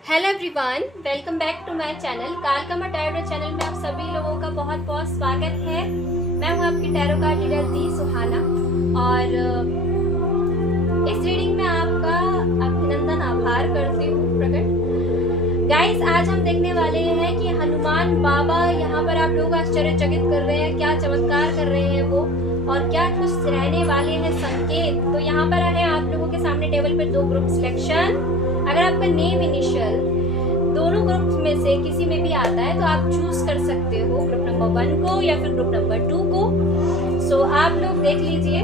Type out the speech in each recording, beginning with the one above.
Hello everyone, welcome back to my channel कालका tarot channel में आप सभी लोगों का बहुत बहुत स्वागत है। मैं हूं आपकी टैरो कार्ड रीडर दी सुहाना और इस रीडिंग में आपका अभिनंदन आभार करती हूँ प्रकट। गाइस, आज हम देखने वाले हैं कि हनुमान बाबा यहाँ पर आप लोग आश्चर्यचकित कर रहे हैं, क्या चमत्कार कर रहे हैं वो और क्या कुछ रहने वाले हैं संकेत। तो यहाँ पर है आप लोगों के सामने टेबल पर दो ग्रुप सिलेक्शन। अगर आपका नेम इनिशियल दोनों ग्रुप में से किसी में भी आता है तो आप चूज कर सकते हो ग्रुप नंबर 1 को या फिर ग्रुप नंबर 2 को। सो आप लोग देख लीजिए।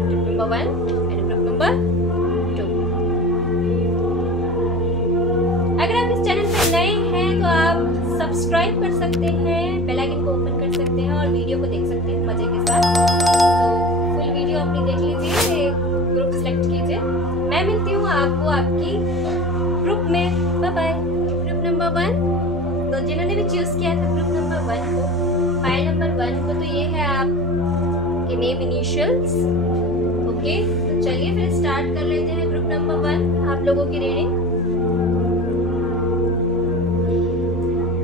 Group number 1 and group number 2। अगर आप इस चैनल पर नए हैं तो आप सब्सक्राइब कर सकते हैं, बेल आइकन को ओपन कर सकते हैं और वीडियो को देख सकते हैं मजे के साथ। वीडियो अपनी देख लीजिए, ग्रुप सेलेक्ट कीजिए। मैं मिलती हूँ आपको आपकी ग्रुप में। Bye bye. ग्रुप नंबर 1, तो जिन्होंने भी चूज किया था ग्रुप नंबर 1 को, फाइल नंबर 1 को, तो ये है आपके नेम इनिशियल्स। ओके, तो चलिए फिर स्टार्ट कर लेते हैं ग्रुप नंबर 1 आप लोगों की रीडिंग।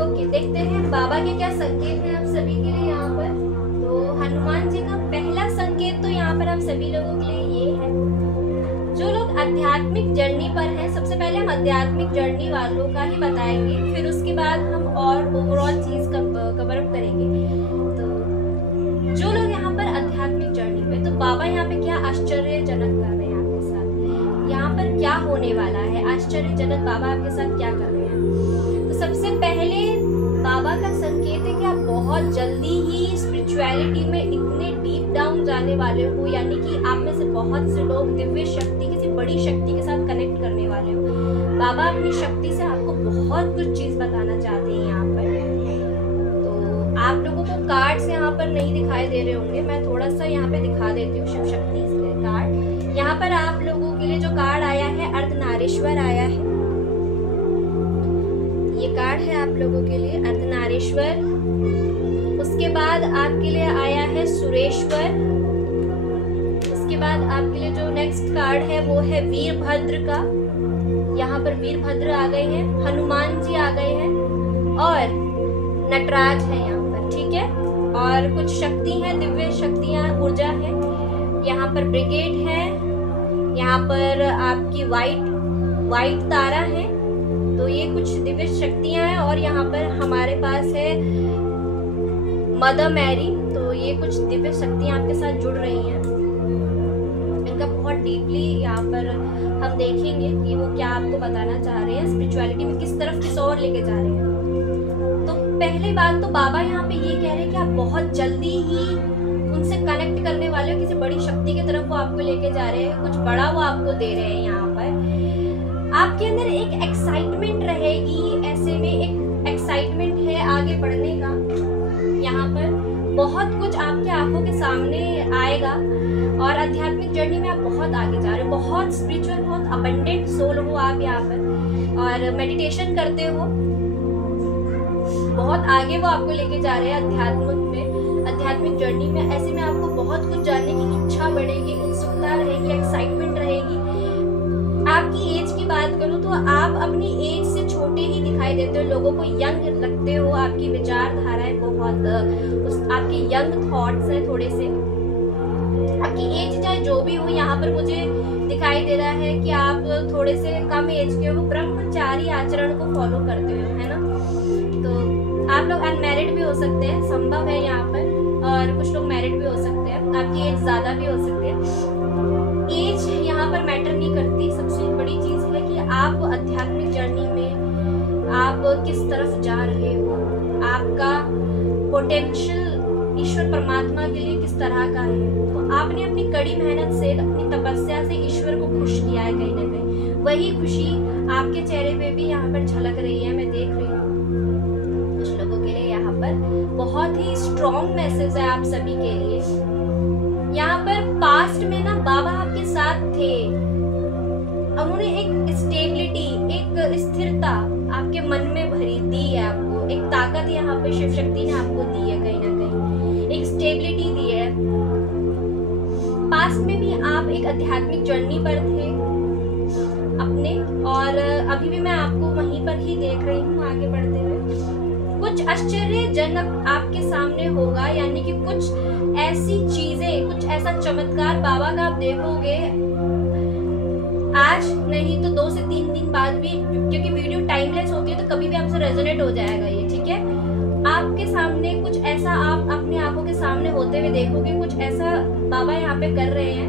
ओके, देखते हैं बाबा के क्या संकेत हैं आप सभी के लिए यहाँ पर। तो हनुमान जी का पहला संकेत तो यहाँ पर आप सभी लोगों के लिए ये है, जो लोग आध्यात्मिक जर्नी पर हैं। सबसे पहले हम आध्यात्मिक जर्नी वालों का ही बताएंगे, फिर उसके बाद हम और ओवरऑल चीज कवर अप करेंगे। तो जो लोग यहाँ पर आध्यात्मिक जर्नी पे, तो बाबा यहाँ पे क्या आश्चर्यजनक कर रहे हैं आपके साथ, यहाँ पर क्या होने वाला है आश्चर्यजनक, बाबा आपके साथ क्या कर रहे हैं। तो सबसे पहले बाबा का संकेत है कि आप बहुत जल्दी ही स्पिरिचुअलिटी में इतने डीप डाउन जाने वाले हो, यानी कि आप में से बहुत से लोग दिव्य शक्ति, किसी बड़ी शक्ति के साथ कनेक्ट करने वाले हो। बाबा अपनी शक्ति से आपको बहुत कुछ चीज बताना चाहते हैं यहाँ पर। तो आप लोगों को कार्ड्स यहाँ पर नहीं दिखाई दे रहे होंगे, मैं थोड़ा सा यहाँ पे दिखा देती हूँ शिव शक्ति के कार्ड। यहाँ पर आप लोगों के लिए जो कार्ड आया है, अर्धनारीश्वर आया है। ये कार्ड है आप लोगों के लिए अर्धनारीश्वर। उसके बाद आपके लिए आया है सुरेश्वर। उसके बाद आपके लिए जो नेक्स्ट कार्ड है वो है वीरभद्र का। यहाँ पर वीरभद्र आ गए हैं, हनुमान जी आ गए हैं और नटराज है यहाँ पर, ठीक है। और कुछ शक्ति है, दिव्य शक्तियाँ, ऊर्जा है। यहाँ पर ब्रिगेड है, यहाँ पर आपकी वाइट तारा है। तो ये कुछ दिव्य शक्तियां हैं और यहाँ पर हमारे पास है मदर मैरी। तो ये कुछ दिव्य शक्तियां आपके साथ जुड़ रही हैं। इनका बहुत डीपली यहाँ पर हम देखेंगे कि वो क्या आपको बताना चाह रहे हैं, स्पिरिचुअलिटी में किस तरफ किस और लेके जा रहे हैं। तो पहली बात तो बाबा यहाँ पे ये कह रहे हैं कि आप बहुत जल्दी ही उनसे कनेक्ट करने वाले हो, किसी बड़ी शक्ति की तरफ वो आपको लेके जा रहे हैं, कुछ बड़ा वो आपको दे रहे हैं। यहाँ पर आपके अंदर एक एक्साइटमेंट रहेगी, ऐसे में एक एक्साइटमेंट है आगे बढ़ने का। यहाँ पर बहुत कुछ आपके आंखों के सामने आएगा और आध्यात्मिक जर्नी में आप बहुत आगे जा रहे हो, बहुत स्पिरिचुअल, बहुत अबंडेंट सोल हो आप यहाँ पर, और मेडिटेशन करते हो, बहुत आगे वो आपको लेके जा रहे हैं आध्यात्मिक जर्नी में। ऐसे में आपको बहुत कुछ जानने की इच्छा बढ़ेगी, उत्सुकता रहेगी, एक्साइटमेंट रहेगी। आपकी एज की बात करूं तो आप अपनी एज से छोटे ही दिखाई देते हो, लोगों को यंग लगते हो। आपकी विचारधाराएं बहुत आपके यंग थॉट्स हैं थोड़े से। आपकी एज चाहे जो भी हो, यहाँ पर मुझे दिखाई दे रहा है कि आप थोड़े से कम एज के हो, ब्रह्मचारी आचरण को फॉलो करते हो, है ना। तो आप लोग अनमैरिड भी हो सकते हैं, संभव है यहाँ पर, और कुछ लोग मैरिड भी हो सकते हैं। आपकी एज ज्यादा भी हो सकती है। एज यहाँ पर मैटर नहीं करती। सबसे बड़ी चीज है कि आप आध्यात्मिक जर्नी में आप किस तरफ जा रहे हो, आपका पोटेंशियल ईश्वर परमात्मा के लिए किस तरह का है। तो आपने अपनी कड़ी मेहनत से, अपनी तपस्या से ईश्वर को खुश किया है कहीं ना कहीं। वही खुशी आपके चेहरे पे भी यहाँ पर झलक रही है, मैं देख रही हूँ। कुछ लोगों के लिए यहाँ पर बहुत ही स्ट्रॉन्ग मैसेज है आप सभी के लिए। यहाँ पर पास्ट में ना बाबा आपके साथ थे, उन्होंने एक स्टेबिलिटी, एक स्थिरता आपके मन में भरी दी है आपको, एक ताकत यहाँ पे शिव शक्ति ने आपको दी है, कहीं ना कहीं एक स्टेबिलिटी दी है। पास्ट में भी आप एक आध्यात्मिक जर्नी पर थे अपने, और अभी भी मैं आपको वहीं पर ही देख रही हूँ आगे बढ़ते हुए। कुछ आश्चर्यजनक आपके सामने होगा, यानी कि कुछ ऐसी चीजें, कुछ ऐसा चमत्कार बाबा का आप देखोगे आज नहीं तो 2 से 3 दिन बाद भी, क्योंकि वीडियो टाइमलेस होती है तो कभी भी आपसे रेजोनेट हो जाएगा ये, ठीक है। आपके सामने कुछ ऐसा आप अपनी आंखों के सामने होते हुए देखोगे, कुछ ऐसा बाबा यहाँ पे कर रहे हैं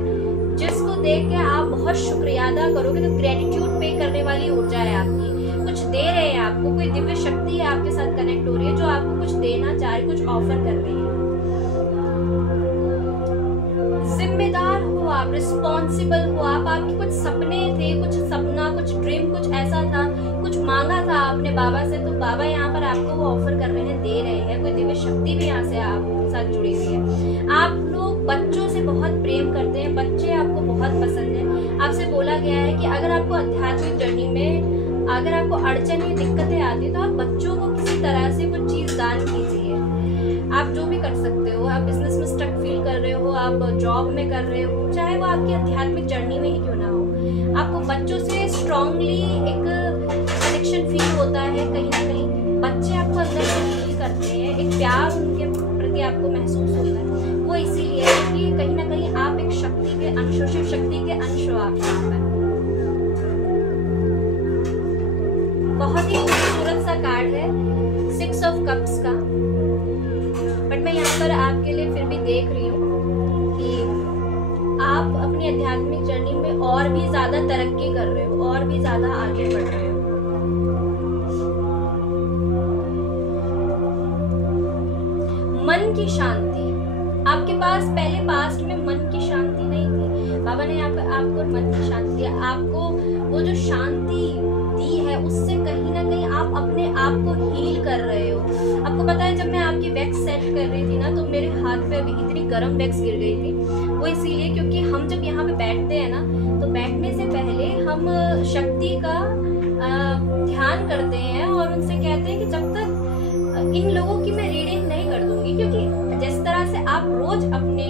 जिसको देख के आप बहुत शुक्रिया अदा करोगे। तो ग्रेटिट्यूड पे करने वाली ऊर्जा है आपकी, कुछ दे रहे हैं आपको, कोई दिव्य शक्ति है आपके साथ कनेक्ट हो रही है जो आपको कुछ देना चाह रही, कुछ ऑफर कर रही है। जिम्मेदार हो आप, रिस्पॉन्सिबल हो आप, आपके कुछ सपने थे, कुछ सपना, कुछ ड्रीम, कुछ ऐसा था, कुछ मांगा था आपने बाबा से, तो बाबा यहाँ पर आपको वो ऑफर कर रहे हैं, दे रहे हैं। कोई दिव्य शक्ति भी यहाँ से आपके साथ जुड़ी हुई है। आप लोग बच्चों से बहुत प्रेम करते हैं, बच्चे आपको बहुत पसंद है। आपसे बोला गया है कि अगर आपको आध्यात्मिक जर्नी में अगर आपको अड़चनें, दिक्कतें आती है तो आप बच्चों को किसी तरह से कुछ चीज़ दान कीजिए। आप जो भी कर सकते हो, आप बिजनेस में स्टक फील कर रहे हो, आप जॉब में कर रहे हो, चाहे वो आपकी आध्यात्मिक जर्नी में ही क्यों ना हो, आपको बच्चों से स्ट्रांगली एक कनेक्शन फील होता है। कहीं ना कहीं बच्चे आपको अंदर से फील करते हैं, एक प्यार उनके प्रति आपको महसूस होता है। वो इसीलिए कि कहीं ना कहीं आप एक शक्ति के अंश हो, शिव शक्ति के अंश हो आप यहाँ पर। बहुत ही खूबसूरत सा कार्ड है 6 ऑफ कप्स का, बट मैं यहाँ पर आपके लिए फिर भी देख रही हूँ कि आप अपनी आध्यात्मिक जर्नी में और भी ज्यादा तरक्की कर रहे हो, और भी ज्यादा आगे बढ़ रहे हो। मन की शांति आपके पास, पहले पास्ट में मन की शांति नहीं थी, बाबा ने यहाँ पर आपको मन की शांति दिया। आपको वो जो शांति दी है उससे कहीं ना कहीं आप अपने आप को हील कर रहे हो। आपको पता है जब मैं आपकी वैक्स सेट कर रही थी ना, तो मेरे हाथ पे अभी इतनी गर्म वैक्स गिर गई थी। वो इसीलिए क्योंकि हम जब यहाँ पे बैठते हैं ना, तो बैठने से पहले हम शक्ति का ध्यान करते हैं और उनसे कहते हैं कि जब तक इन लोगों की मैं रीडिंग नहीं कर दूंगी, क्योंकि जिस तरह से आप रोज अपने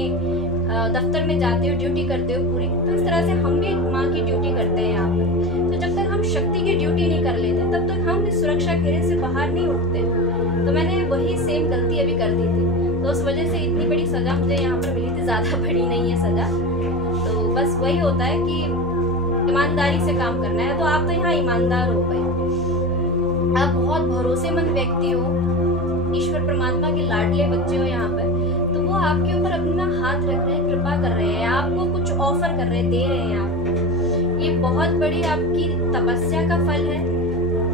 दफ्तर में जाते हो, ड्यूटी करते हो पूरी, तो इस तरह से हम भी माँ की ड्यूटी करते हैं यहाँ पर। तो जब तक हम शक्ति की ड्यूटी नहीं कर लेते तब तक हम इस सुरक्षा घेरे से बाहर नहीं उठते। तो मैंने वही सेम गलती अभी कर दी थी, तो उस वजह से इतनी बड़ी सज़ा मुझे यहाँ पर मिली थी। ज़्यादा बड़ी नहीं है सज़ा, तो बस वही होता है कि ईमानदारी से काम करना है। तो आप तो यहाँ ईमानदार हो गए, आप बहुत भरोसेमंद व्यक्ति हो, ईश्वर परमात्मा के लाडले बच्चे हो यहाँ पर। तो वो आपके ऊपर अपना हाथ रख रहे हैं, कृपा कर रहे हैं, आपको कुछ ऑफर कर रहे हैं, दे रहे हैं आपको। ये बहुत बड़ी आपकी तपस्या का फल है,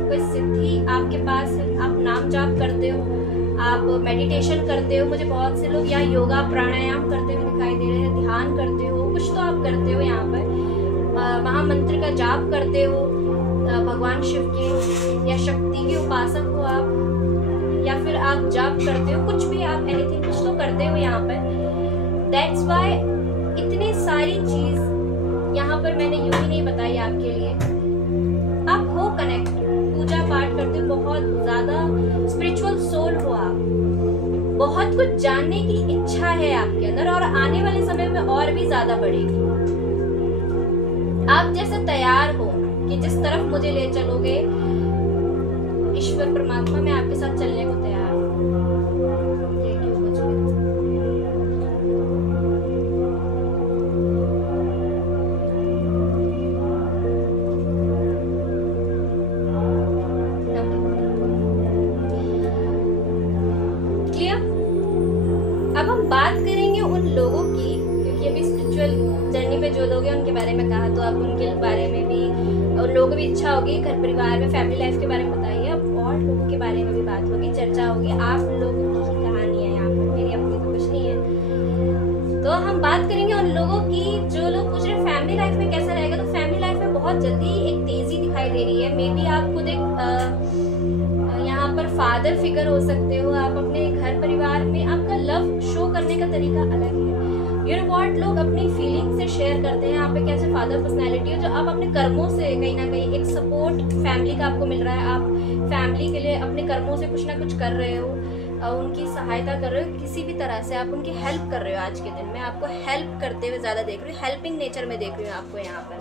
कोई सिद्धि आपके पास है। आप नाम जाप करते हो, आप मेडिटेशन करते हो। मुझे बहुत से लोग यहाँ योगा प्राणायाम करते हुए दिखाई दे रहे हैं, ध्यान करते हो, कुछ तो आप करते हो यहाँ पर। महामंत्र का जाप करते हो, भगवान शिव के या शक्ति के उपासक हो आप, या फिर आप जाप करते हो, कुछ भी आप एनीथिंग कुछ तो करते हो यहाँ पर। दैट्स वाई इतनी सारी चीज यहाँ पर मैंने यूं ही नहीं बताई आपके लिए। आप हो कनेक्ट, पूजा पाठ करते हो, बहुत ज्यादा स्पिरिचुअल सोल हो आप, बहुत कुछ जानने की इच्छा है आपके अंदर और आने वाले समय में और भी ज्यादा बढ़ेगी। आप जैसे तैयार हो कि जिस तरफ मुझे ले चलोगे ईश्वर परमात्मा, मैं आपके साथ चलने को तैयार हूँ। क्लियर? अब हम बात करेंगे उन लोगों की, क्योंकि अभी स्पिरिचुअल जर्नी पे जो लोग हैं उनके बारे में कहा, तो अब उनके बारे में भी और लोगों की भी इच्छा होगी, घर परिवार में फैमिली लाइफ के बारे में बताइए। अब और लोगों के बारे में भी बात होगी, चर्चा होगी, आप लोगों की कहानी है यहाँ पर, मेरी अपनी तो कुछ नहीं है। तो हम बात करेंगे उन लोगों की जो लोग पूछ रहे फैमिली लाइफ में कैसा रहेगा। तो फैमिली लाइफ में बहुत जल्दी एक तेजी दिखाई दे रही है। मे बी आप खुद एक यहाँ पर फादर फिगर हो सकते हो। आप अपने घर परिवार में आपका लव शो करने का तरीका अलग है। यू नो व्हाट, लोग अपनी फीलिंग से शेयर करते हैं। आप एक ऐसे फादर पर्सनैलिटी हो जो आप अपने कर्मों से कहीं ना कहीं एक सपोर्ट फैमिली का आपको मिल रहा है। आप फैमिली के लिए अपने कर्मों से कुछ ना कुछ कर रहे हो। उनकी सहायता कर रहे हो, किसी भी तरह से आप उनकी हेल्प कर रहे हो। आज के दिन में आपको हेल्प करते हुए ज़्यादा देख रही हूँ, हेल्पिंग नेचर में देख रही हूँ आपको, यहाँ पर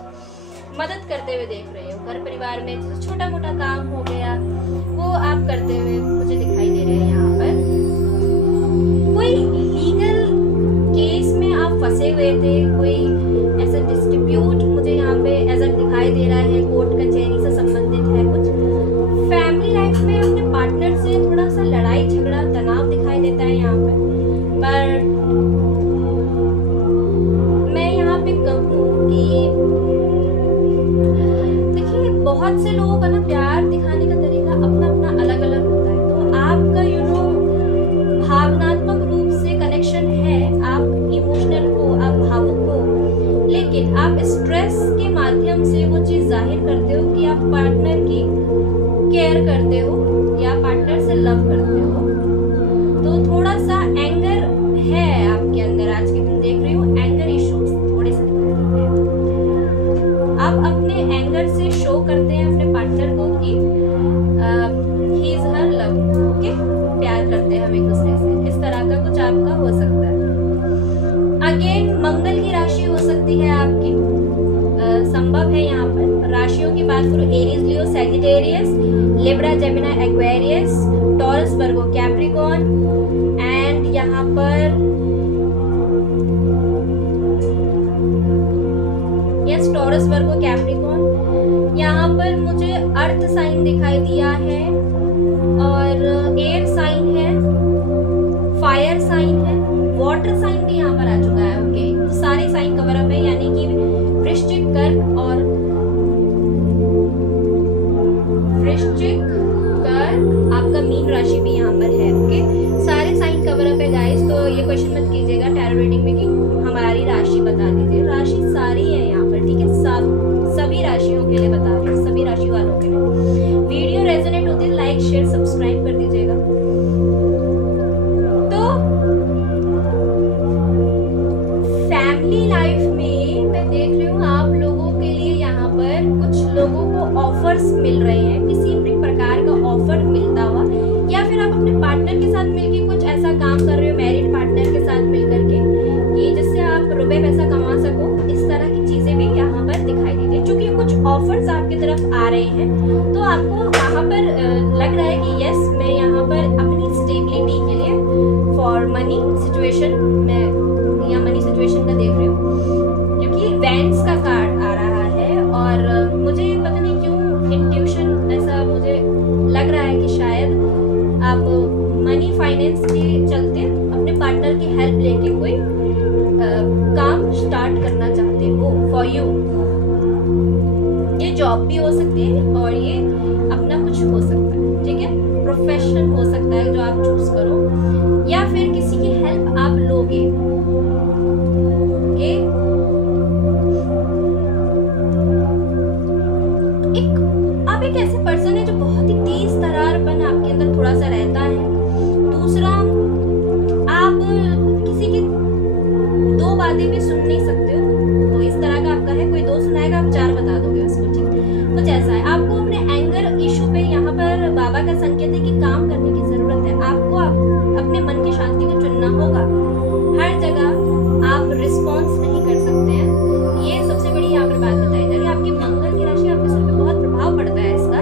मदद करते हुए देख रही हूँ। घर परिवार में जैसे छोटा मोटा काम हो गया वो आप करते हुए मुझे दिखाई दे रहे हैं। यहाँ पर कोई लीगल केस में आप फंसे हुए थे, कोई ऐसा डिस्ट्रीब्यूट मुझे यहाँ पे ऐसा दिखाई दे रहा है, कोर्ट कचहरी से संबंधित है कुछ। फैमिली लाइफ में अपने पार्टनर से थोड़ा सा लड़ाई झगड़ा तनाव दिखाई देता है यहाँ पर मैं यहाँ पे कहूँ कि देखिए बहुत से लोगों का ना प्यार दिखाने का तरीका अपना अपना अलग अलग होता है। तो आपका भावनात्मक रूप से कनेक्शन है, आप इमोशनल हो, आप भावुक हो, लेकिन आप स्ट्रेस के माध्यम से वो चीज़ जाहिर करते हो कि आप पार्टनर की केयर करते हो या पार्टनर से लव करते हो। तो थोड़ा सा एंगर है आपके अंदर, आज के दिन देख रही हूँ एंगर इश्यूज थोड़े से दिखाई देते हैं। आप अपने एंगर से शो करते हैं अपने पार्टनर को कि he is her love, okay, प्यार करते हैं हम एक दूसरे से, इस तरह का कुछ आपका हो सकता है। अगेन मंगल की राशि हो सकती है आपकी, संभव है। यहाँ पर राशियों की बात करो, Aries, Leo, Sagittarius, Libra, Gemini, Aquarius, taurus, Virgo, Capricorn and यहाँ पर यस टॉरस, वर्गो, कैप्रिकॉर्न। यहाँ पर मुझे अर्थ साइन दिखाई दिया है और एयर साइन है, फायर साइन है, वाटर साइन भी यहाँ पर आ चुका है। ओके, तो सारे साइन कवर अप है, यानी कि वृश्चिक, कर्क और वृश्चिक, कर्क, आपका मीन राशि भी यहाँ पर है। ओके, सारे साइन कवर अप है गाइस। तो ये क्वेश्चन मत कीजिएगा टैरो रीडिंग में कि हमारी राशि बता दीजिए, राशि सारी है यहाँ पर, ठीक है, सभी राशियों के लिए बता रही हूँ, सभी राशि वालों के लिए। वीडियो रेजोनेट होती है लाइक शेयर सब्सक्राइब कर दीजिएगा। तो फैमिली लाइफ में मैं देख रही हूँ आप लोगों के लिए यहाँ पर कुछ लोगों को ऑफर्स मिल रहे हैं, किसी भी प्रकार का ऑफर मिलता हुआ, या फिर आप अपने पार्टनर के साथ मिलके कुछ ऐसा काम कर रहे हो, मैरिड पार्टनर के साथ मिल करके, कि जिससे आप रुपए पैसा कमा सको। इस तरह की चीजें भी यहाँ पर दिखाई देती है। चूंकि कुछ ऑफर्स आपकी तरफ आ रहे हैं तो आपको वहाँ पर लग रहा है कि यस मैं यहाँ पर अपनी स्टेबिलिटी के लिए फॉर मनी सिचुएशन में या मनी सिचुएशन का देख रही हूँ, क्योंकि वैंस का कार्ड आ रहा है और मुझे पता नहीं क्यों इंट्यूशन ऐसा मुझे लग रहा है कि शायद आप मनी फाइनेंस के चलते अपने पार्टनर की हेल्प लेके कोई काम स्टार्ट करना चाहते हो फॉर यू। ये जॉब भी हो सकती है और ये अपना कुछ हो सकता है, ठीक है, प्रोफेशन हो सकता है जो आप चूज करो, या फिर किसी की हेल्प आप लोगे। आप एक ऐसे पर्सन है जो बहुत ही तेज तरारपन आपके अंदर थोड़ा सा रहता है। दूसरा, आप किसी की दो बातें भी सुन नहीं सकते हो, तो इस तरह का आपका है। कोई दो सुनाएगा आप चार बता दोगे उसको, ठीक है, कुछ ऐसा है। आपको अपने एंगर इशू पे यहाँ पर बाबा का संकेत है कि काम करने की जरूरत है। आपको अपने मन की शांति को चुनना होगा। हर जगह आप रिस्पॉन्स नहीं कर सकते हैं, ये सबसे बड़ी यहाँ पर बात बताई जा रही है। आपकी मंगल की राशि आपके सर पे बहुत प्रभाव पड़ता है इसका,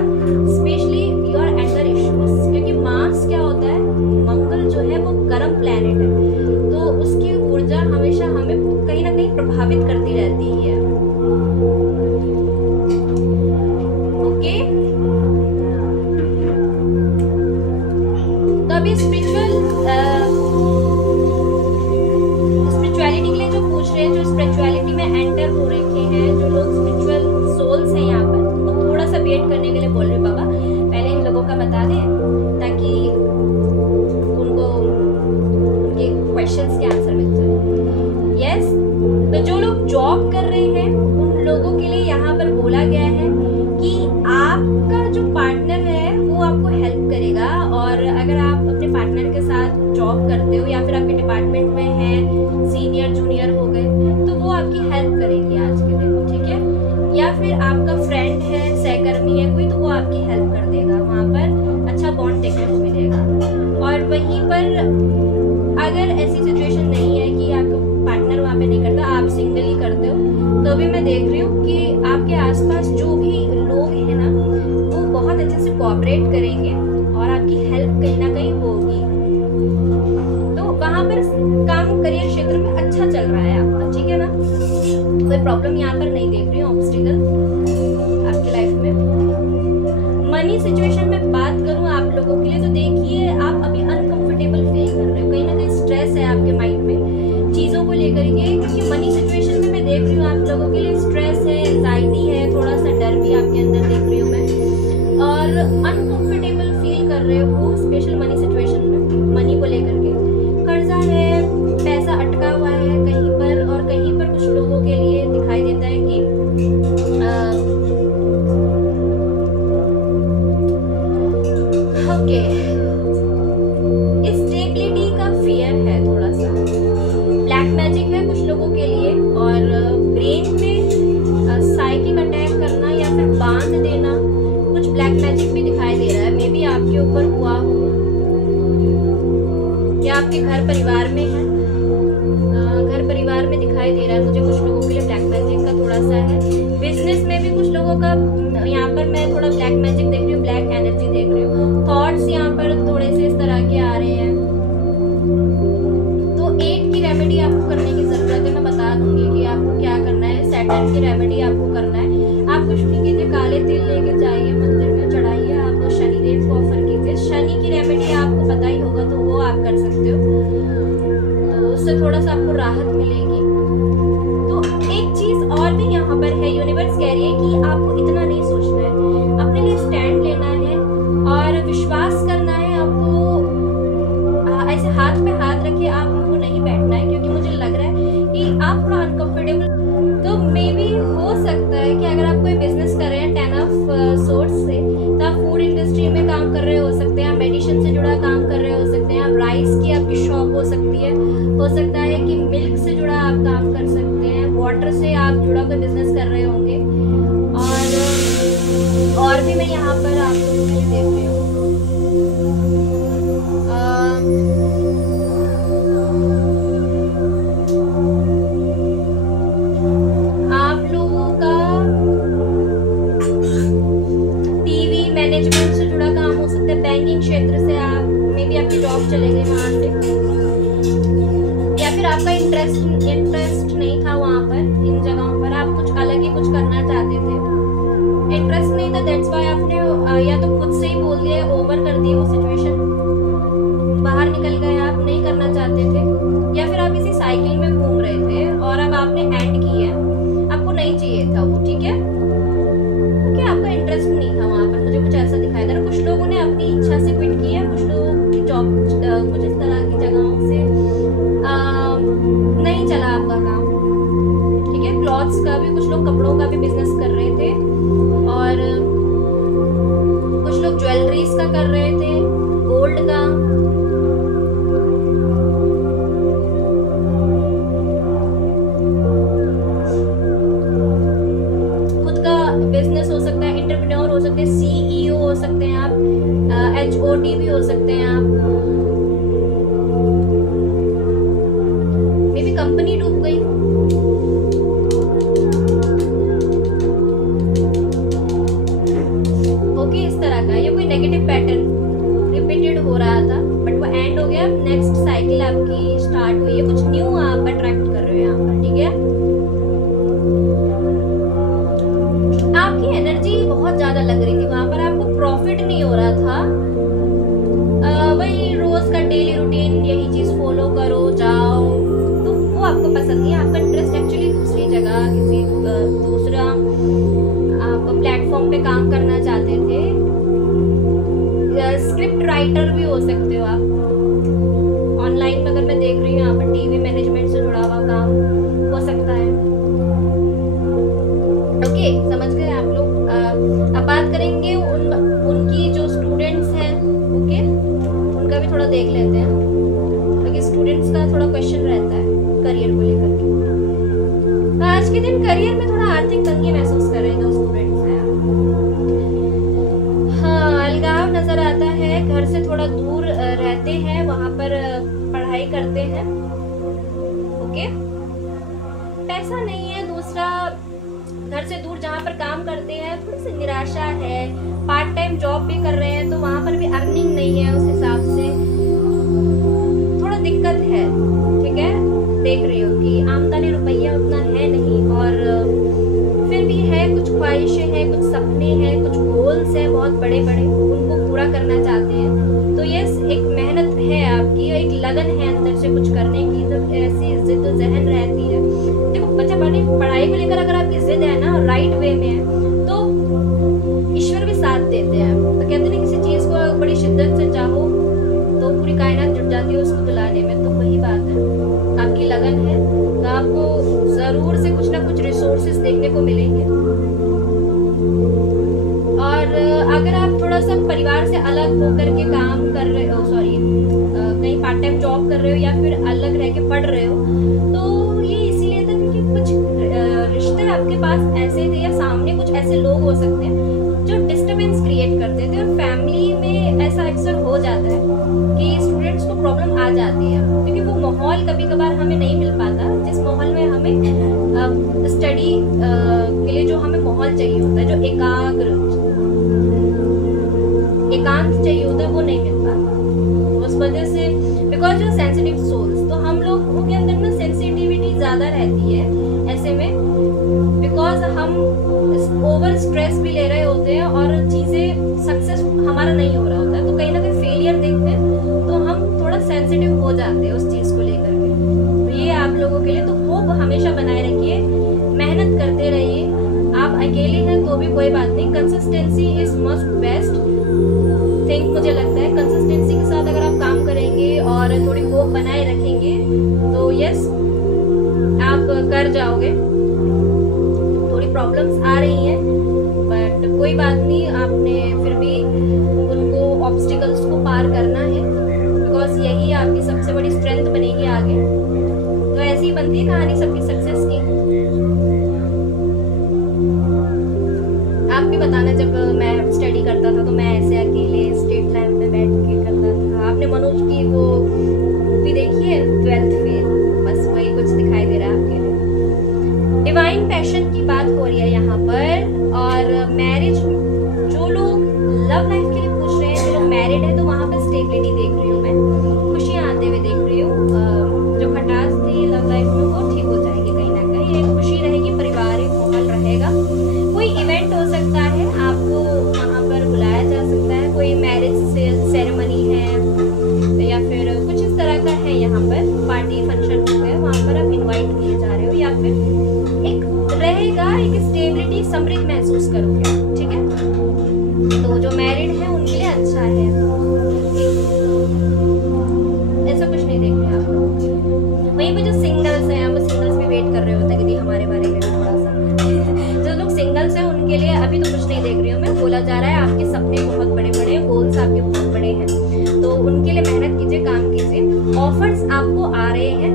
स्पेशली योर एंगर इश्यूज, क्योंकि मार्स क्या होता है, मंगल जो है वो गर्म प्लैनेट है, तो उसकी ऊर्जा हमेशा हमें कहीं ना कहीं प्रभावित करती रहती है। ओके, तो अभी स्पिरिचुअलिटी के लिए जो पूछ रहे हैं, जो स्पिरिचुअलिटी में एंटर हो रखे हैं, जो लोग स्पिरिचुअल सोल्स हैं यहाँ पर, वो थोड़ा सा वेट करने के लिए बोल रहे बाबा, पहले इन लोगों का बता दें ताकि उनको उनके क्वेश्चंस के आंसर मिल जाए। यस, तो जो लोग जॉब कर रहे हैं उन लोगों के लिए यहाँ पर बोला गया है कि आपका जो पार्टनर है वो आपको हेल्प करेगा, और अगर आप अपने पार्टनर के साथ जॉब करते हो या फिर आपके डिपार्टमेंट में है, सीनियर जूनियर हो गए, तो वो आपकी हेल्प करेंगे आज के दिन, ठीक है, या फिर आपका फ्रेंड है, सहकर्मी है कोई, तो वो आपकी हेल्प कर देगा। वहाँ पर अच्छा बॉन्ड देखने को मिलेगा। और वहीं पर देख रही हूँ कि आपके आसपास जो भी लोग हैं ना, वो बहुत अच्छे से कोऑपरेट करेंगे और आपकी हेल्प कहीं ना कहीं होगी। तो वहाँ पर काम करियर क्षेत्र में अच्छा चल रहा है आपका, ठीक है ना। कोई प्रॉब्लम यहाँ पर नहीं देख रही हूँ, ऑब्स्टिकल आपकी लाइफ में। मनी सिचुएशन में बात करूँ आप लोगों के लिए, तो देखिए आप अभी अनकंफर्टेबल फील कर रहे हो, कहीं ना कहीं स्ट्रेस है आपके माइंड में चीज़ों को लेकर के, क्योंकि मनी सिचुएशन में मैं देख रही हूँ आप लोगों के लिए स्ट्रेस है, एंजाइटी है, थोड़ा सा डर भी आपके अंदर देख रही हूँ मैं, और अनकंफर्टेबल फील कर रहे हो स्पेशल मनी सिचुएशन में, मनी को लेकर के। कर्जा है, पैसा अटका हुआ है कहीं पर, और कहीं पर कुछ लोगों के लिए दिखाई देता है कि ओके स्टेबिलिटी का फियर है, थोड़ा सा ब्लैक मैजिक है कुछ लोगों के लिए, और ब्रेन में साइकिक अटैक करना या फिर बांध देना, कुछ ब्लैक मैजिक भी दिखाई दे रहा है। मे बी आपके ऊपर हुआ हो या आपके घर परिवार में है, घर परिवार में दिखाई दे रहा है मुझे कुछ लोगों के लिए ब्लैक मैजिक का थोड़ा सा है। बिजनेस में भी कुछ लोगों का यहाँ पर मैं थोड़ा ब्लैक मैजिक देख रही हूँ, ब्लैक एनर्जी देख रही हूँ। थॉट्स यहाँ पर थोड़े से इस तरह के आ रहे हैं, तो 8 की रेमेडी आपको करने की जरूरत है। मैं बता दूंगी कि आपको क्या करना है। सैटर्न की रेमेडी आपको करना है। आप कुछ नहीं कीजिए, काले तिल लेके जाइए मंदिर में चढ़ाइए, आप शनिदेव को ऑफर कीजिए। शनि की रेमेडी आपको पता ही होगा, तो वो आप कर सकते हो, तो उससे थोड़ा सा आपको राहत मिलेगी। तो एक चीज और भी यहाँ पर है, यूनिवर्स कह रही है कि आपको इतना नहीं सोचना है, अपने लिए स्टैंड लेना है और विश्वास करना है। आपको ऐसे हाथ पे हाथ रखे आपको नहीं बैठना है, क्योंकि मुझे लग रहा है कि आप थोड़ा अनकंफर्टेबल। तो मे बी हो सकता है कि अगर आप कोई बिजनेस कर रहे हैं 10 ऑफ सोर्स से, तो आप फूड इंडस्ट्री में काम कर रहे हो सकते हैं, आप मेडिसिन से जुड़ा काम कर रहे हो सकते हैं, आप राइस की आपकी शॉप हो सकती है, हो सकता है कि मिल्क से जुड़ा आप काम कर सकते हैं, वाटर से आप जुड़ा कोई बिजनेस कर रहे होंगे, और भी मैं यहाँ पर आप लोगों के लिए देख रही हूँ। आप लोगों का टीवी मैनेजमेंट से जुड़ा काम हो सकता है, बैंकिंग क्षेत्र से आप मे बी आपकी जॉब चले गए वहाँ से, या फिर आपका इंटरेस्ट नहीं था वहाँ पर, इन जगहों पर आप कुछ अलग ही कुछ करना चाहते थे, इंटरेस्ट नहीं था, दैट्स व्हाई आपने या तो खुद से ही बोल दिया, ओवर कर दी वो सिचुएशन, बाहर निकल गए, आप नहीं करना चाहते थे, या फिर आप इसी साइकिल में घूम रहे थे और अब आपने एंड किया, आपको नहीं चाहिए था वो, ठीक है, क्योंकि आपका इंटरेस्ट नहीं था वहाँ पर, मुझे कुछ ऐसा दिखाई दे रहा है। कुछ लोगों ने अपनी इच्छा से क्विट किया, कुछ लोगों की जॉब कुछ इस तरह की जगहों से नहीं चला आपका काम, ठीक है। क्लॉथ्स का भी, कुछ लोग कपड़ों का भी बिजनेस कर रहे थे, और कुछ लोग ज्वेलरीज का कर रहे थे, गोल्ड का, खुद का बिजनेस हो सकता है, एंटरप्रेन्योर हो सकते हैं, सीईओ हो सकते हैं आप, एचओडी भी हो सकते हैं आप, मे बी कंपनी डूब गई, ओके, इस तरह का ये कोई नेगेटिव पैटर्न रिपीटेड हो रहा था, बट वो एंड हो गया, नेक्स्ट साइकिल आपकी स्टार्ट हुई है, कुछ न्यू आप अट्रैक्ट कर रहे हो यहाँ पर, ठीक है। आपकी एनर्जी बहुत ज्यादा लग रही थी वहां पर, आपको प्रॉफिट नहीं हो रहा था, वही रोज का डेली रूटीन, यही चीज फॉलो करो जाओ, तो वो आपको पसंद नहीं है। आपका इंटरेस्ट एक्चुअली दूसरी जगह, किसी दूसरा आप प्लेटफॉर्म पे काम करना चाहते थे, स्क्रिप्ट राइटर भी हो सकते हो आप, ऑनलाइन में अगर मैं देख रही हूँ यहाँ पर टीवी मैनेजमेंट से जुड़ा हुआ काम हो सकता है, ओके, समझ गए आप लोग। अब बात करेंगे उनकी जो स्टूडेंट्स हैं, ओके, उनका भी थोड़ा देख लेते हैं, क्योंकि स्टूडेंट्स का थोड़ा क्वेश्चन रहता है करियर को लेकर के। आज के दिन करियर में थोड़ा आर्थिक तंगी महसूस कर रहे हैं जो स्टूडेंट्स हैं, हाँ, अलगाव नजर आता है, घर से थोड़ा दूर रहते हैं, वहां पर पढ़ाई करते हैं, ओके, पैसा नहीं है, दूसरा से दूर जहाँ पर काम करते हैं थोड़ी सी निराशा है, पार्ट टाइम जॉब भी कर रहे हैं तो वहाँ पर भी अर्निंग नहीं है, उस हिसाब से थोड़ा दिक्कत है। ठीक है, देख रही हो कि आमदनी रुपया उतना है नहीं, और फिर भी है कुछ ख्वाहिशें हैं, कुछ सपने हैं, कुछ गोल्स हैं बहुत बड़े बड़े, उनको पूरा करना चाहते हैं। तो यस, एक मेहनत है आपकी, एक लगन है अंदर से कुछ करने की, तो ऐसी जिद्दोजहद रहती है। देखो बच्चा पढ़ाई को लेकर अगर आपकी जिद है ना, राइट वे में है, तो ईश्वर भी साथ देते हैं। तो कहते हैं किसी चीज़ को बड़ी शिद्दत से चाहो तो पूरी कायनात जुट जाती है उसको दिलाने में। तो वही बात है, आपकी लगन है तो आपको ज़रूर से कुछ ना कुछ रिसोर्सेज देखने को मिलेंगे। और अगर आप थोड़ा सा परिवार से अलग होकर के काम कर रहे हो, कहीं पार्ट टाइम जॉब कर रहे हो या फिर अलग रह के पढ़ रहे हो, तो ये इसीलिए था क्योंकि कुछ रिश्ते आपके पास ऐसे थे या सामने कुछ ऐसे लोग हो सकते हैं जो डिस्टर्बेंस क्रिएट करते थे। और फैमिली में ऐसा अक्सर हो जाता है कि स्टूडेंट्स को प्रॉब्लम आ जाती है, क्योंकि वो माहौल कभी कभार हमें नहीं मिल पाता जिस माहौल में हमें स्टडी के लिए जो हमें माहौल चाहिए होता है, जो एकांत चाहिए होता है, वो नहीं मिल पाता। उस वजह से बिकॉज जो सेंसिटिव सोल्स, तो हम लोगों के अंदर ना सेंसिटिविटी ज़्यादा रहती है ऐसे में, बिकॉज हम ओवर स्ट्रेस भी ले रहे होते हैं और चीज़ें सक्सेस हमारा नहीं हो रहा होता है, तो कहीं ना कहीं फेलियर देखते हैं तो हम थोड़ा सेंसिटिव हो जाते हैं उस चीज़ को लेकर के। तो ये आप लोगों के लिए, तो होप हमेशा बनाए रखिए, मेहनत करते रहिए। आप अकेले हैं तो भी कोई बात नहीं, consistency is must best thing. मुझे लगता है कंसिस्टेंसी के साथ अगर आप काम करेंगे और थोड़ी होप बनाए रखेंगे तो यस, आप कर जाओगे। थोड़ी प्रॉब्लम्स आ रही हैं बट कोई बात नहीं, आपने फिर भी उनको ऑब्स्टिकल्स को पार करना है, बिकॉज यही आपकी सबसे बड़ी स्ट्रेंथ बनेगी आगे। तो ऐसी ही बनती है कहानी सबकी सक्सेस की। आप भी बताना, जब मैं स्टडी करता था तो मैं ऐसे अकेले स्ट्रीट लैम्प में बैठ के करता था। आपने मनोज की वो मूवी देखी है 12th फेल, बस वही कुछ दिखाई दे रहा है आपके लिए। डिवाइन पैशन की बात हो रही है यहाँ पर, और मैरिज, जो लोग लव लाइफ के लिए पूछ रहे हैं, जो लोग मैरिड है, तो वहाँ पर स्टेबिलिटी देख रही हूँ मैं, खुशियाँ आते हुए देख रही हूँ। जो खटास थी लव लाइफ में वो ठीक हो जाएगी, कहीं ना कहीं एक खुशी रहेगी, पारिवारिक माहौल रहेगा। कोई इवेंट हो सकता है, आपको वहाँ पर बुलाया जा सकता है, कोई मैरिज सेरेमनी है या फिर कुछ इस तरह का है, यहाँ पर पार्टी फंक्शन हो गया, वहाँ पर आप इनवाइट किए जा रहे हो, या फिर एक रहेगा, एक स्टेबिलिटी, समृद्ध महसूस करोगे। ठीक है, तो जो मैरिड है उनके लिए अच्छा है। ऐसा कुछ नहीं देख रहे आप लोग। वहीं पे जो सिंगल्स हैं, वो सिंगल्स भी वेट कर रहे होते हैं कि हमारे बारे में थोड़ा सा जो लोग सिंगल्स हैं उनके लिए अभी तो कुछ नहीं देख रही हूँ मैं। बोला जा रहा है आपके सपने बहुत बड़े बड़े हैं, गोल्स आपके बहुत बड़े हैं, तो उनके लिए मेहनत कीजिए, काम कीजिए। ऑफर्स आपको आ रहे हैं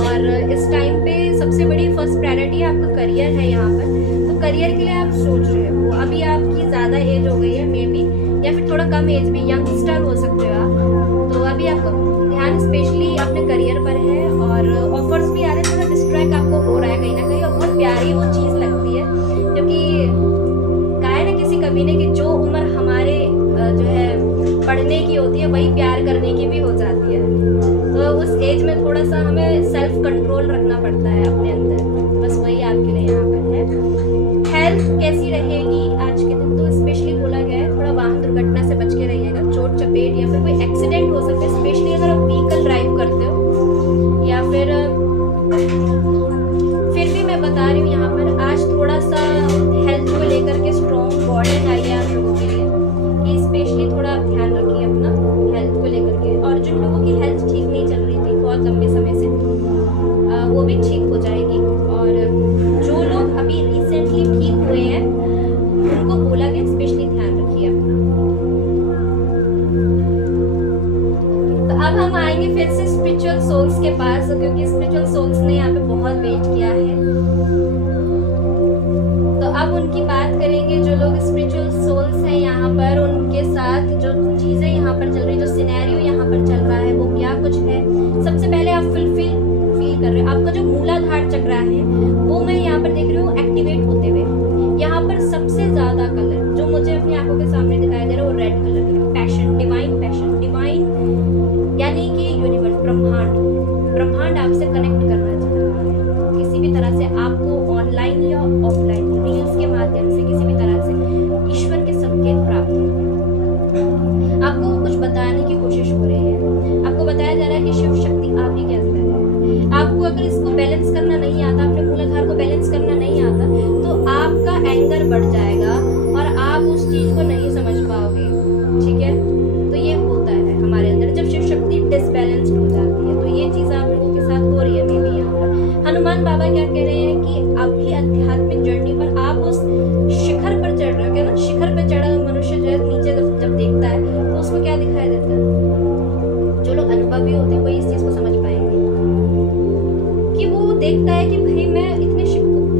और इस टाइम पे सबसे बड़ी फर्स्ट प्रायोरिटी आपका करियर है यहाँ पर। तो करियर के लिए आप सोच रहे हो, अभी आपकी ज़्यादा एज हो गई है मे बी, या फिर थोड़ा कम एज में यंगस्टर हो सकते हो आप, तो अभी आपको ध्यान स्पेशली अपने करियर पर है और ऑफर्स भी आ रहे हैं। थोड़ा डिस्ट्रैक्ट आपको हो रहा है कहीं ना कहीं, और बहुत प्यारी वो चीज़ लगती है, क्योंकि कहा है ना किसी कवि ने कि जो उम्र हमारे जो है पढ़ने की होती है वही प्यार करने की भी हो जाती है। तो उस एज में थोड़ा सा हमें सेल्फ कंट्रोल रखना पड़ता है अपने अंदर, बस वही आपके लिए यहाँ पर है। हेल्थ कैसी रहेगी आज के दिन, तो स्पेशली बोला गया है थोड़ा वाहन दुर्घटना से बच के रहिएगा, चोट चपेट या फिर कोई एक्सीडेंट हो सकता है, स्पेशली अगर आप व्हीकल ड्राइव करते हो, या फिर भी मैं बता रही हूँ यहाँ पर आज थोड़ा सा हेल्थ को लेकर के स्ट्रॉन्ग वार्निंग आई है आप लोगों के लिए कि स्पेशली थोड़ा ध्यान रखिए अपना हेल्थ को लेकर के। और जिन लोगों की हेल्थ ठीक नहीं चल रही थी बहुत लंबे समय से, वो भी ठीक हो जाएगी। और जो लोग अभी रिसेंटली ठीक हुए हैं उनको बोला गया स्पेशली ध्यान रखिए अपना। तो अब हम आएंगे फिर से स्पिरिचुअल सोल्स के पास, क्योंकि स्पिरिचुअल सोल्स ने यहाँ पे बहुत वेट किया है। तो अब उनकी बात करेंगे, जो लोग स्पिरिचुअल सोल्स हैं यहाँ पर, उनके साथ जो चीज़ें यहाँ पर चल रही, जो सिनेरियो यहाँ पर चल रहा है वो क्या कुछ है। सबसे पहले आप फील कर रहे हो, आपका जो मूलाधार चक्र है वो मैं यहाँ पर देख रही हूँ एक्टिवेट होते हुए। बढ़ जाएगा और आप उस चीज को नहीं समझ पाओगे। ठीक है, तो ये होता है हमारे अंदर जब शिव शक्ति डिसबैलेंस्ड हो जाती है। तो ये चीज आप लोगों के साथ हो रही है। मे भी यहाँ पर हनुमान बाबा क्या कह रहे हैं कि अभी आध्यात्मिक जर्नी पर आप उस शिखर पर चढ़ रहे हो। क्या ना, शिखर पर चढ़ा मनुष्य जो है नीचे जब देखता है तो उसको क्या दिखाई देता है? जो लोग अनुभवी होते हैं वही इस चीज को समझ पाएंगे कि वो देखता है कि भाई मैं इतने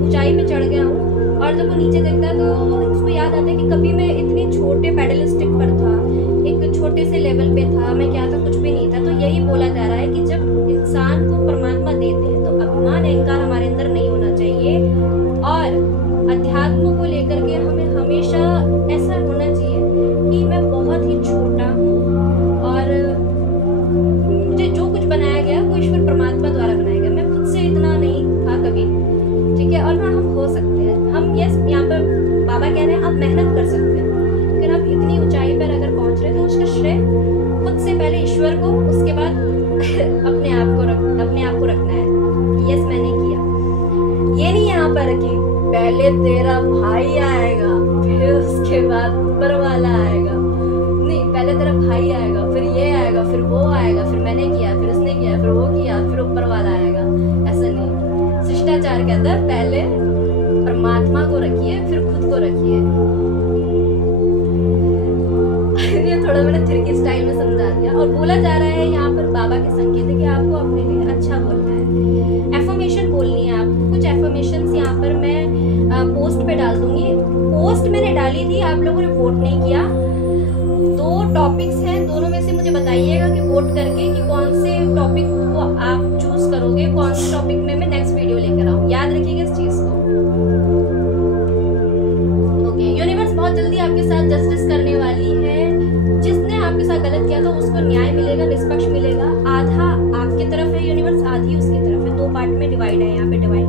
ऊंचाई पे चढ़ गया हूँ, और जब वो नीचे देखता है तो उसको याद आता है कि कभी मैं इतने छोटे पेडलिस्टिक पर था, एक छोटे से लेवल पे था, मैं क्या था, कुछ भी नहीं था। तो यही बोला जा रहा है कि जब इंसान को परमात्मा देते हैं तो अभिमान अहंकार हमारे अंदर नहीं होना चाहिए, और अध्यात्म को लेकर के हमें हमेशा ऐसा होना चाहिए कि मैं बहुत ही छोटा हूँ और मुझे जो कुछ बनाया गया वो ईश्वर परमात्मा द्वारा बनाया गया, मैं खुद से इतना नहीं था कभी। ठीक है, और ना हम हो सकते हैं, हम यस यहाँ पर बाबा कह रहे हैं आप मेहनत कर सकते हैं, लेकिन आप इतनी ऊंचाई पर अगर पहुंच रहे हैं तो उसका श्रेय खुद से पहले ईश्वर को, उसके बाद अपने आप को रखना है कि यस मैंने किया। ये नहीं यहाँ पर कि पहले तेरा भाई आएगा फिर उसके बाद ऊपर वाला आएगा, नहीं, पहले तेरा भाई आएगा फिर ये आएगा फिर वो आएगा फिर मैंने किया फिर उसने किया फिर वो किया फिर ऊपर वाला आएगा। ऐसा नहीं, शिष्टाचार के अंदर पहले परमात्मा को रखिए फिर खुद को रखिए। ये थोड़ा मैंने थिरकी स्टाइल में समझा दिया। और बोला जा रहा है यहाँ पर बाबा के संकेत है कि आपको अपने लिए अच्छा बोलना है, एफर्मेशन बोलनी है आपको। कुछ एफर्मेशंस यहाँ पर मैं पोस्ट पे डाल दूंगी। पोस्ट मैंने डाली थी, आप लोगों ने वोट नहीं किया। 2 टॉपिक्स हैं, दोनों में से मुझे बताइएगा कि वोट करके कि कौन से टॉपिक को आप चूज करोगे, कौन से टॉपिक में मैं नेक्स्ट वीडियो लेकर आऊँ। याद रखिएगा इस चीज को। ओके, यूनिवर्स बहुत जल्दी आपके साथ जस्टिस करने वाली है। जिसने आपके साथ गलत किया तो उसको न्याय मिलेगा, निष्पक्ष मिलेगा। आधा आपके तरफ है यूनिवर्स, आधी उसकी तरफ है। 2 पार्ट में डिवाइड है यहाँ पे डिवाइड।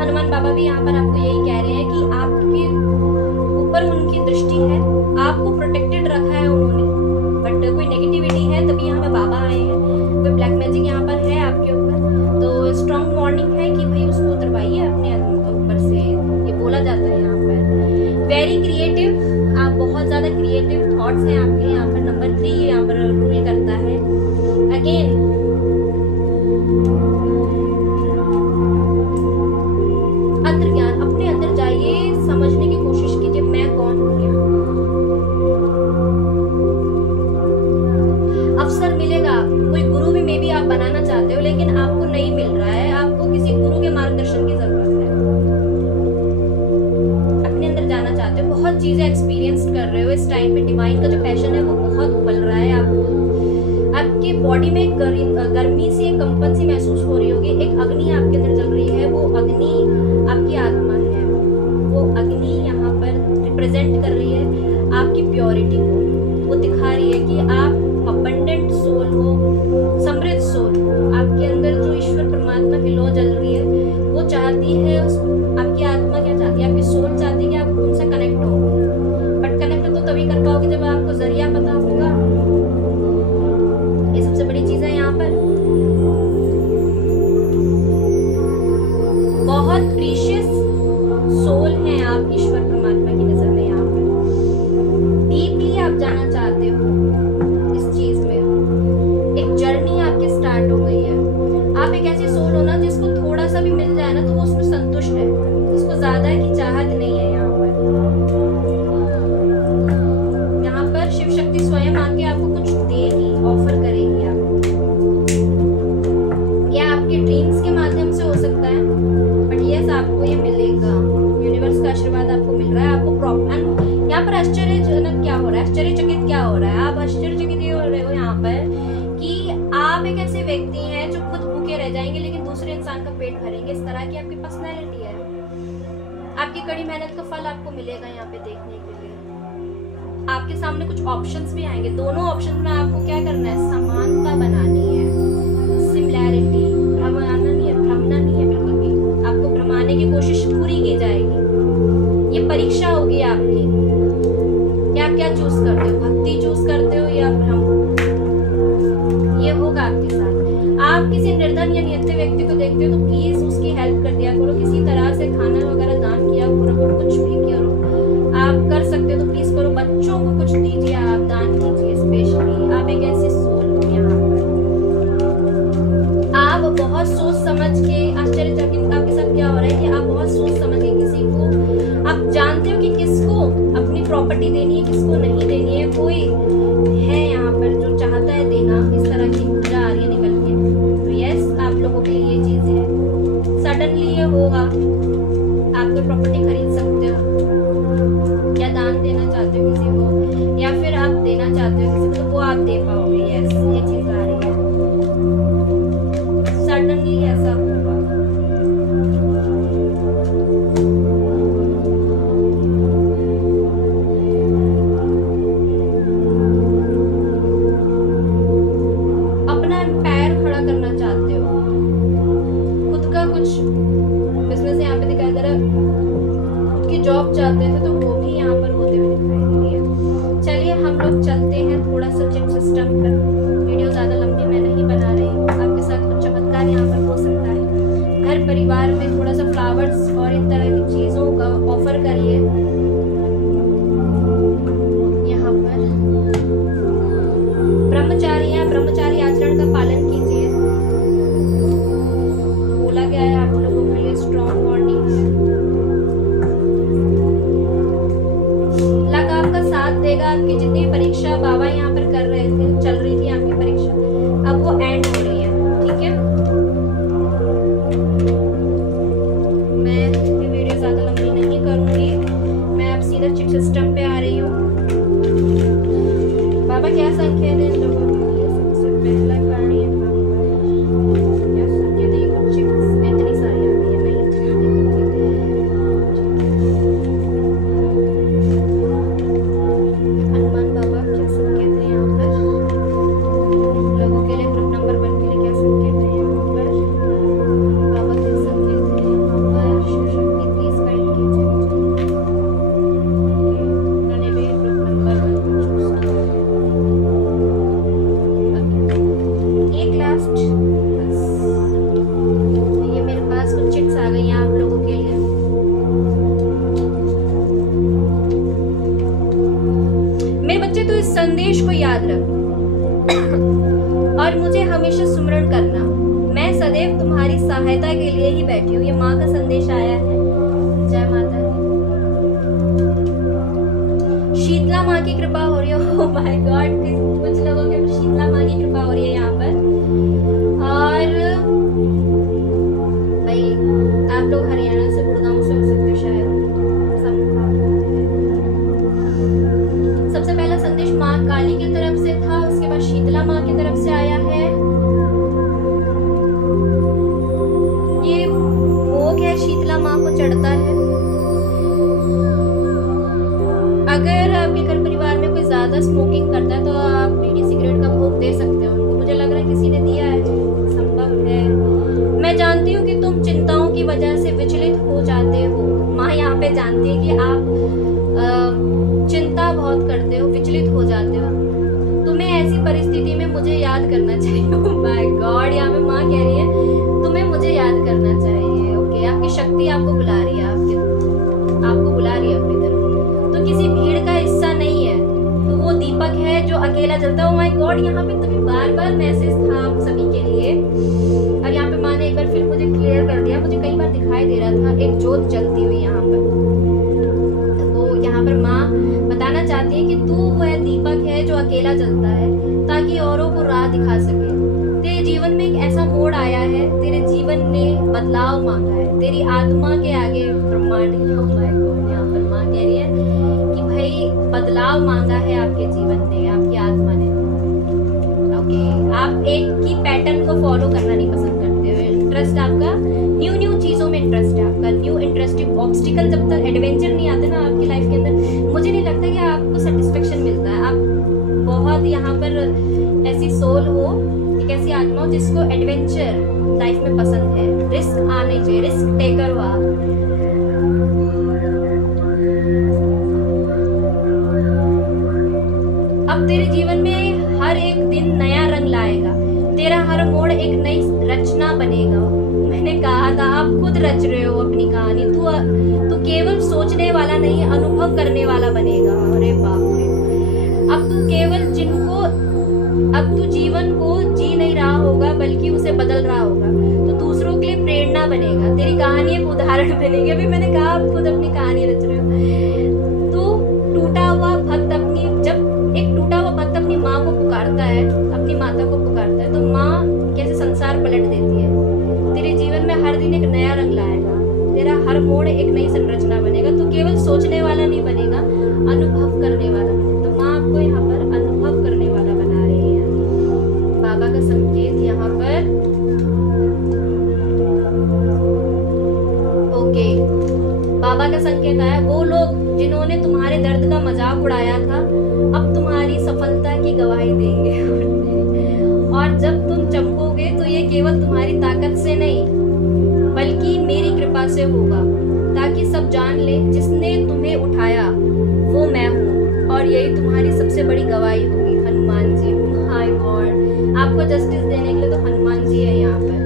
हनुमान बाबा भी यहाँ पर आपको यही कह रहे हैं कि आपके ऊपर उनकी दृष्टि है, आपको प्रोटेक्टेड रखा है उन्होंने, बट कोई नेगेटिविटी है तभी यहाँ पे बाबा आए हैं। कोई ब्लैक मैजिक यहाँ पर है आपके ऊपर, तो स्ट्रॉन्ग वार्निंग है कि भाई उसको उतरवाइए अपने ऊपर से, ये बोला जाता है यहाँ पर। वेरी क्रिएटिव, आप बहुत ज़्यादा क्रिएटिव थॉट्स हैं आपके यहाँ पर। नंबर 3 यहाँ पर रूल करता है। अगेन अंतर्ज्ञान, अपने अंदर जाइए, समझने की कोशिश कीजिए मैं कौन हूँ। अवसर मिलेगा, कोई गुरु भी मे बी आप बनाना चाहते हो लेकिन आपको नहीं मिल रहा है, आपको किसी गुरु के मार्गदर्शन की जरूरत है। अपने अंदर जाना चाहते हो, बहुत चीजें एक्सपीरियंस कर रहे हो इस टाइम पे, डिवाइन का जो पैशन है वो बहुत उबल रहा है। आपकी बॉडी में गर्मी सी, कंपन सी महसूस हो रही होगी। एक अग्नि आपके अंदर जल रही है, वो अग्नि आपकी आत्मा है। वो अग्नि यहाँ पर रिप्रेजेंट कर रही है आपकी प्योरिटी को। वो दिखा रही है कि आप अबंडेंट सोल हो, समृद्ध सोल हो। आपके अंदर जो ईश्वर परमात्मा की लौ जल रही है वो चाहती है, आपकी आत्मा क्या चाहती है, आपकी सोल चाहती है कि आप उनसे कनेक्ट हो। बट कनेक्ट तो तभी कर पाओगे जब आपको जरिया पता होगा। ये सबसे बड़ी चीज है यहाँ पर। बहुत प्रीशियस सोल हैं आप ईश्वर परमात्मा की नजर में। यहाँ पर डीपली आप जाना चाहते हो इस चीज में, एक जर्नी आपकी स्टार्ट हो गई है। आप एक ऐसी सोल हो ना जिसको थोड़ा सा भी मिल जाए ना तो वो उसमें संतुष्ट है, उसको ज्यादा की चाहत नहीं है। यहाँ पर शिव शक्ति स्वयं आके आपको कुछ देगी, ऑफर करेगी आपको। यह आपके ड्रीम्स के माध्यम से हो सकता है, बट यस आपको ये मिलेगा। यूनिवर्स का आशीर्वाद आपको मिल रहा है। आपको प्रॉपर यहाँ पर आश्चर्यजनक क्या हो रहा है, आश्चर्यचकित क्या हो रहा है, आप आश्चर्यचकित ये हो रहे हो यहाँ पर कि आप एक ऐसे व्यक्ति हैं जो खुद भूखे रह जाएंगे लेकिन दूसरे इंसान का पेट भरेंगे। इस तरह की आपकी पर्सनैलिटी है। आपकी कड़ी मेहनत का फल आपको मिलेगा यहाँ पे देखने के लिए। आपके सामने कुछ ऑप्शंस भी आएंगे। दोनों ऑप्शन में आपको क्या करना है, समानता बनानी है, सिमिलैरिटी। भ्रमना नहीं है बिल्कुल भी। आपको भ्रमाने की कोशिश पूरी की जाएगी। ये परीक्षा होगी आपकी कि आप क्या चूज करते हो, भक्ति चूज करते हो या भ्रम। ये होगा आपके साथ। आप किसी निर्धन या नियत व्यक्ति को देखते हो तो प्लीज उसकी हेल्प कर दिया करो, किसी तरह से खाना वगैरह दान किया करो, कुछ भी करो। आप जानते हो कि किसको अपनी प्रॉपर्टी देनी है, किसको नहीं देनी है। कोई है यहाँ पर जो चाहता है देना, इस तरह की ऊर्जा आ रही है निकल के। तो यस, आप लोगों के लिए ये चीज़ है, सडनली ये होगा, आप कोई प्रॉपर्टी खरीद सकते हो, या दान देना चाहते हो किसी को, या फिर आप देना चाहते हो किसी को, तो वो आप दे पाओगे। यस, ये चीज़ आ रही है, सडनली ऐसा होगा। अपना पैर खड़ा करना चाहते हो, खुद का कुछ बिजनेस यहाँ पे दिखाई दे रहा है, खुद की जॉब चाहते थे तो वो भी यहाँ पर होते हुए दिखाई दे रही है। चलिए हम लोग चलते हैं थोड़ा सा चिट सिस्टम पर। वीडियो ज़्यादा लंबी मैं नहीं बना रही हूँ, आपके साथ कुछ चमत्कार यहाँ पर हो सकता है। घर परिवार में थोड़ा सा फ्लावर्स और इन तरह की चीज़ों का ऑफर करिए। यहाँ पर ब्रह्मचारी हैं, ब्रह्मचारी आचरण का पालन कीजिए। बोला गया है आप लोगों के लिए स्ट्रॉन्ग वार्निंग। लक आपका साथ देगा। आपकी जितनी परीक्षा बाबा यहाँ पर कर रहे थे, चल रही थी आपकी परीक्षा, अब वो एंड हो रही है। ठीक है, मैं ये वीडियो ज़्यादा लंबी नहीं करूँगी, मैं अब सीधा चिट सिस्टम पे आ रही हूँ। बाबा क्या संख्या है इन लोगों के लिए? सबसे पहला प्राणी है क्या संख्या दी? कुछ चिट्स इतनी सारी आ गई है, नहीं इतनी हनुमान बाबा क्या संकेत है यहाँ पर लोगों के लिए? ग्रुप नंबर 1 के लिए क्या संकेत है यहाँ पर? बाबा क्या संकेत है यहाँ पर? शिव शक्ति प्लीज गाइड कीजिए मुझे। उन्होंने भी ग्रुप नंबर 1 चूज किया। एक लास्ट बस, ये मेरे पास कुछ चिट्स आ गई हैं आप लोगों के लिए। मेरे बच्चे, तो इस संदेश को याद रख और मुझे हमेशा स्मरण करना। मैं सदैव तुम्हारी सहायता के लिए ही बैठी हूँ। ये माँ का संदेश आया है। जय माता दी। शीतला माँ की कृपा हो रही है। ओह माय गॉड, कुछ लोगों के शीतला माँ की कृपा हो रही है यहाँ पर। और भाई आप लोग हरियाणा से, गुड़गांव से हो सकते हो शायद। सबसे पहला संदेश माँ काली की तरफ से था, उसके बाद शीतला माँ की तरफ से आया है। ये भोग है, शीतला माँ को चढ़ता है। अगर आपके घर परिवार में कोई ज्यादा स्मोकिंग करता है तो आप बीड़ी सिगरेट का भोग दे सकते हो उनको। मुझे लग रहा है किसी ने दिया है, संभव है। मैं जानती हूँ कि तुम चिंताओं की वजह से विचलित हो जाते हो। माँ यहाँ पे जानती है कि आप चिंता बहुत करते हो, विचलित हो जाते हो। तुम्हें ऐसी परिस्थिति में मुझे याद करना चाहिए। ओह माय गॉड, यहाँ पे माँ कह रही है तुम्हें मुझे याद करना चाहिए। ओके, आपकी शक्ति आपको बुला रही है, आपको बुला रही है अपनी तरफ। तो किसी भीड़ का हिस्सा नहीं है, तो वो दीपक है जो अकेला जलता है। ओह माय गॉड, यहाँ पे तभी बार बार मैसेज था आप सभी के लिए। और यहाँ पे माँ ने एक बार फिर मुझे क्लियर कर दिया। मुझे कई बार दिखाई दे रहा था एक जोत जलती हुई यहाँ पर। तो यहाँ पर माँ बताना चाहती है कि तू वह दीपक है जो अकेला जलता है, ताकि औरों को राह दिखा सके। तेरे जीवन में एक ऐसा मोड़ आया है, तेरे जीवन ने बदलाव मांगा है। तेरी आत्मा के आगे ब्रह्मांड। यहाँ पर माँ कह रही है कि भाई बदलाव मांगा है आपके जीवन ने, आपकी आत्मा ने। ओके, आप एक ही पैटर्न को फॉलो करना नहीं पसंद करते हो। इंटरेस्ट आपका न्यू चीज़ों में इंटरेस्ट है आपका, न्यू इंटरेस्टिंग ऑब्स्टिकल। जब तक एडवेंचर नहीं आते ना आपकी लाइफ के अंदर, मुझे नहीं लगता कि आपको सेटिस्फेक्शन मिलता है। आप बहुत यहाँ पर ऐसी सोल हो, एक ऐसी आत्मा हो जिसको एडवेंचर लाइफ में पसंद है। रिस्क आने चाहिए, रिस्क टेकर हो आप। अब तेरे जीवन में हर एक दिन नया रंग लाएगा। तेरा हर मोड़ एक नई रचना बनेगा। मैंने कहा था आप खुद रच रहे हो अपनी कहानी। तू केवल सोचने वाला नहीं, अनुभव करने वाला बनेगा। अरे बाप रे, अब तू जीवन को जी नहीं रहा होगा बल्कि उसे बदल रहा होगा। तो दूसरों के लिए प्रेरणा बनेगा। तेरी कहानी एक उदाहरण बनेगी। अभी मैंने कहा आप खुद अपनी कहानी रच रहे हो। का संकेत आया, वो लोग जिन्होंने तुम्हारे दर्द का मजाक उड़ाया था अब तुम्हारी सफलता की गवाही देंगे। और जब तुम चमकोगे तो ये केवल तुम्हारी ताकत से नहीं बल्कि मेरी कृपा से होगा, ताकि सब जान ले जिसने तुम्हें उठाया वो मैं हूँ, और यही तुम्हारी सबसे बड़ी गवाही होगी। हनुमान जी, हाय गॉड, आपको जस्टिस देने के लिए तो हनुमान जी है यहाँ पर।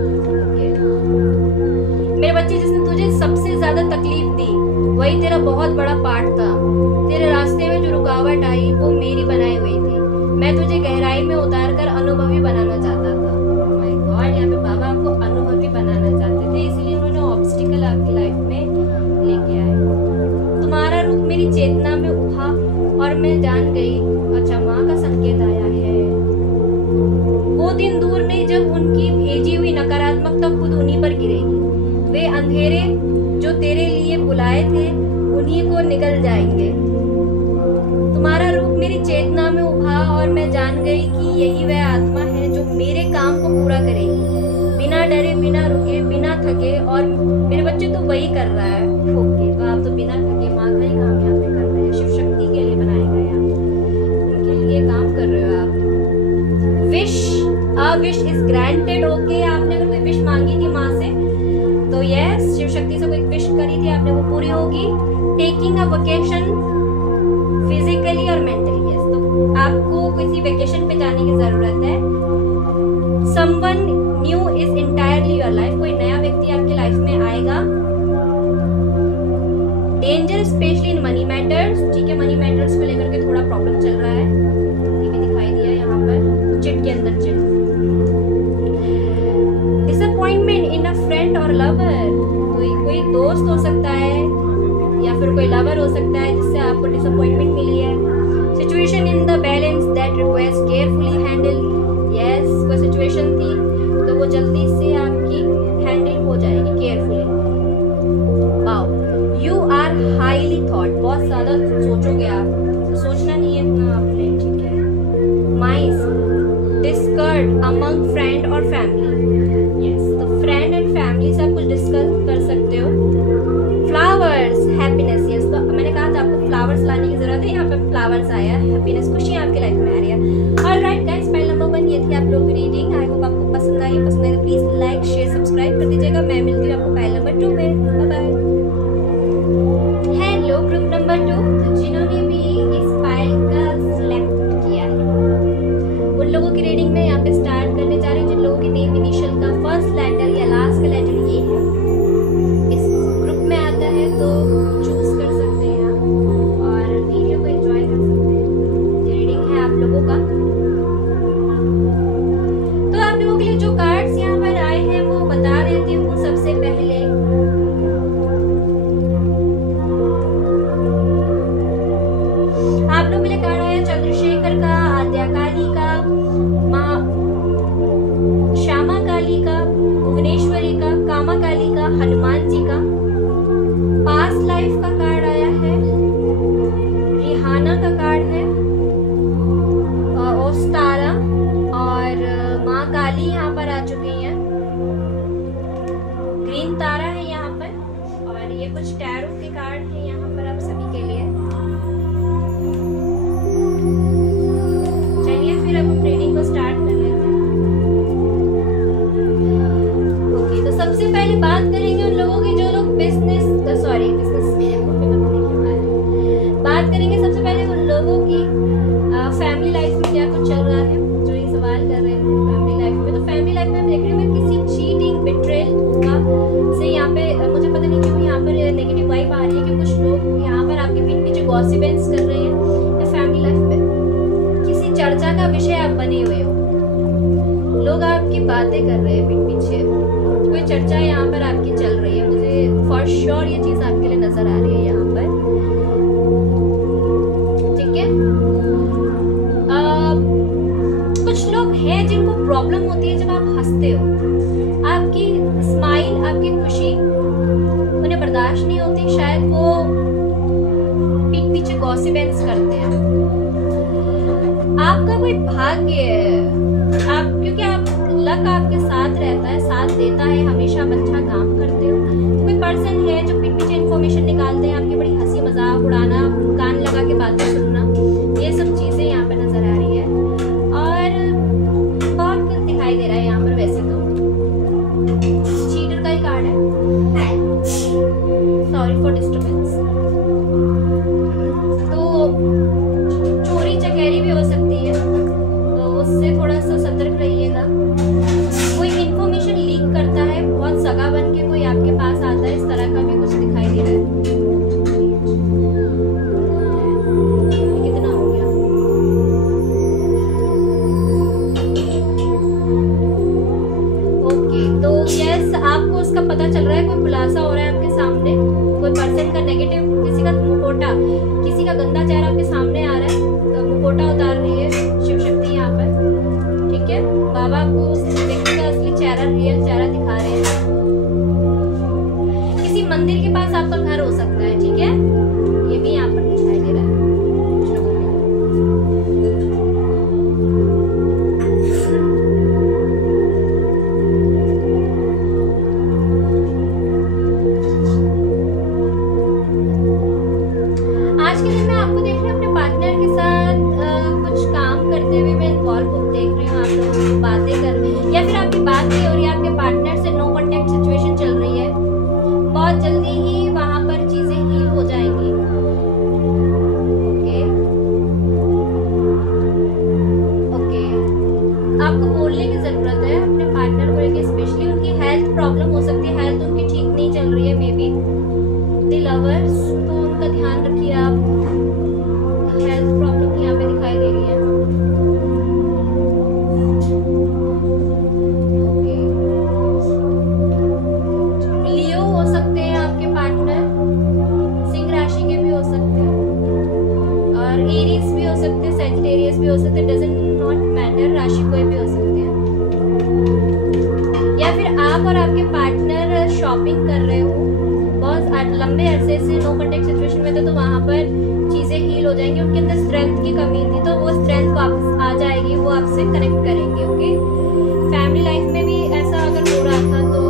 मेरे बच्चे, जिसने तुझे सबसे ज्यादा तकलीफ दी वही तेरा बहुत बड़ा पार्ट था। तेरे रास्ते में जो रुकावट आई वो मेरी बनाई हुई थी। मैं तुझे गहराई में उतार कर अनुभवी बनाना चाहता था। माय गॉड, यहाँ पे बाबा आपको अनुभवी बनाना चाहते थे, इसलिए उन्होंने ऑब्स्टिकल आपकी लाइफ में लेके आए। तुम्हारा रूप मेरी चेतना में उठा और मैं जान गई, अच्छा माँ का संकेत आया है। वो दिन दूर नहीं जब उनकी भेजी हुई नकारात्मकता खुद उन्हीं पर गिरेगी। वे अंधेरे जो तेरे लिए बुलाए थे उन्हीं को निकल जाएंगे। तुम्हारा रूप मेरी चेतना में उभा और मैं जान गई कि यही वह आत्मा है जो मेरे काम को पूरा करेगी, बिना डरे, बिना रुके, बिना थके। और मेरे बच्चे तो वही कर रहा है। ओके, तो आप तो बिना थके माँ का ही काम यहाँ पे कर रहे हैं। शिव शक्ति के लिए बनाए गए आप, उनके लिए काम कर रहे हो आप। Wish, a wish is granted. Okay, आपने अगर कोई विश मांगी थी माँ से तो यस, शिव शक्ति से कोई विश करी थी आपने, वो पूरी होगी। टेकिंग अ वेकेशन फिजिकली और मेंटली, यस, तो आपको किसी वेकेशन पे जाने की जरूरत है। Someone new is entirely your life, कोई नया व्यक्ति आपकी लाइफ में आएगा। Danger specially in money matters, ठीक है, मनी मैटर्स को लेकर के थोड़ा प्रॉब्लम चल रहा है, ये भी दिखाई दिया यहाँ पर चिट के अंदर चिट। डिसअपॉइंटमेंट इन अ फ्रेंड और लवर, कोई दोस्त हो सकता है या फिर कोई लवर हो सकता है जिससे आपको डिसअपॉइंटमेंट मिली है। Situation in the balance that requires carefully handle, yes, कोई सिचुएशन थी तो वो जल्दी से आपकी हैंडल हो जाएगी carefully. Wow, you are highly thought, बहुत ज्यादा सोचोगे आप, तो सोचना नहीं है इतना आपने, ठीक है। माइस डिस्कर्ड अमंग फ्रेंड और फैमिली, यस, तो फ्रेंड एंड फैमिली से आप कुछ डिस्कस कर सकते हो। फ्लावर्स हैप्पीनेस, यस, तो मैंने कहा था आपको फ्लावर्स लाने की जरूरत है, यहाँ पे फ्लावर्स आया, हैप्पीनेस, खुशी आपकी लाइफ में आ रही है। ऑलराइट गाइस, फाइल नंबर 1 ये थी आप लोगों की रीडिंग। आई होप आपको पसंद आई, पसंद आई तो प्लीज लाइक शेयर सब्सक्राइब कर दीजिएगा। मैं मिलती हूँ आपको फाइल नंबर 2 में। Bye bye. Hello group number 2, जिन्होंने भी इस फाइल का सिलेक्ट किया है उन लोगों की रीडिंग में यहाँ पे स्टार्ट करने जा रही हूँ। जिन लोगों के नेम इनिशियल का फर्स्ट लेटर या लास्ट का लेटर ये है, इस ग्रुप में आता है, तो चूज कर सकते हैं आप और वीडियो को एंजॉय कर सकते हैं। ये रीडिंग है आप लोगों का। तो आप लोगों के लिए जो कार्ड्स यहाँ पर आए हैं वो बता देती हूँ। सबसे पहले आप लोगों के लिए कार्ड आया चंद्रशेखर का, आद्या काली का, माँ श्यामा काली का, भुवनेश्वरी का, कामा काली का, हनुमान जी का। पास्ट लाइफ का कार्ड आया है, रिहाना का कार्ड है, ओस्तारा और माँ काली यहाँ पर आ चुकी हैं। ग्रीन तारा है यहाँ पर, और ये कुछ टैरो के कार्ड हैं यहाँ पर आप सभी के लिए। चलिए फिर अब ट्रेडिंग को स्टार्ट कर लेते हैं। ओके, तो सबसे पहले बात करेंगे उन लोगों की जो लोग बात करेंगे सबसे पहले उन लोगों की फैमिली लाइफ में क्या कुछ चल रहा है, जो ये सवाल कर रहे हैं फैमिली लाइफ में। तो फैमिली लाइफ में हम देख रहे हैं किसी चीटिंग, बिट्रेल, धोखा से यहाँ पे मुझे पता नहीं क्यों यहाँ पर नेगेटिव वाइब आ रही है कि कुछ लोग यहाँ पर आपके पीठ पीछे गॉसिपेंस कर रहे हैं। या फैमिली लाइफ में किसी चर्चा का विषय आप बने हुए हो, लोग आपकी बातें कर रहे हैं पीठ पीछे, कोई चर्चा यहाँ पर आपकी चल रही है। मुझे फॉर श्योर ये चीज़ आपके लिए नजर आ रही है यहाँ पर, ठीक है। कुछ लोग हैं जिनको प्रॉब्लम होती है जब आप हंसते हो, आपकी स्माइल, आपकी खुशी उन्हें बर्दाश्त नहीं होती, शायद वो पीठ पीछे गॉसिपेंस करते हैं। आपका कोई भाग्य है, आप क्योंकि आप लक आपके साथ रहता है, साथ देता है, हमेशा आप अच्छा काम करते हो, कोई पर्सन है जो पीठ पीछे इन्फॉर्मेशन निकालते हैं, आपकी बड़ी हंसी मजाक उड़ाना, कान लगा के बातें सुनना, ये सब चीज़ें यहाँ पे नज़र आ रही है। और बहुत कुछ दिखाई दे रहा है यहाँ पर। वैसे तो चीटर का ही कार्ड है, सॉरी फॉर डिस्टर्बेंस। तो चोरी चकेरी भी हो सकती है, तो उससे थोड़ा सा सतर्क रहिएगा। कोई इन्फॉर्मेशन लीक करता है, बहुत सगा बन के कोई आपके पास आता है, इस तरह का भी कुछ दिखाई दे रहा है। कितना हो गया? ओके, तो यस, आपको उसका पता चल रहा है, कोई खुलासा हो रहा है आपके सामने, कोई पर्सन का नेगेटिव, किसी का मुखौटा, किसी का गंदा चेहरा आपके सामने आ रहा है, तो मुखौटा उतार रही है शिव शक्ति यहाँ पर। ठीक है, बाबा को उस व्यक्ति का असली चेहरा, रियल चेहरा दिखा रहे हैं। किसी मंदिर के पास आपका घर हो सकता है, ठीक है, ये भी यहाँ पर दिखाई दे रहा है। आज के दिन मैं आपको देख रही हूँ अपने पार्टनर के साथ कुछ काम करते हुए मैं इन्वॉल्व देख रही हूँ। आप लोगों की बातें कर रहे हैं, या फिर आपकी बात नहीं हो रही है, आपके पार्टनर से नो कॉन्टेक्ट सिचुएशन चल रही है। बहुत जल्दी ही वहाँ पर चीजें हील हो जाएंगी। ओके ओके, आपको बोलने की जरूरत है अपने पार्टनर को लेकर, स्पेशली उनकी हेल्थ प्रॉब्लम हो सकती है, हेल्थ उनकी ठीक नहीं चल रही है, मे बी द लवर्स, तो उनका ध्यान रखिए आप। हेल्थ प्रॉब्लम यहाँ पे दिखाई दे रही है। ओके, लियो हो सकते हैं आपके पार्टनर, सिंह राशि के भी हो सकते हैं, और एरीज भी हो सकते हैं, सैजिटेरियस भी हो सकते हैं, डजंट नॉट मैटर, राशि कोई भी हो सकते हैं। या फिर आप और आपके पार्टनर शॉपिंग कर रहे हो, बहुत लंबे अरसे से नो कॉन्टेक्ट सिचुएशन में थे, तो वहाँ पर चीज़ें हील हो जाएंगी। उनके अंदर स्ट्रेंथ की कमी थी, तो वो स्ट्रेंथ वापस आ जाएगी, वो आपसे कनेक्ट करेंगे। ओके, फैमिली लाइफ में भी ऐसा अगर हो रहा था तो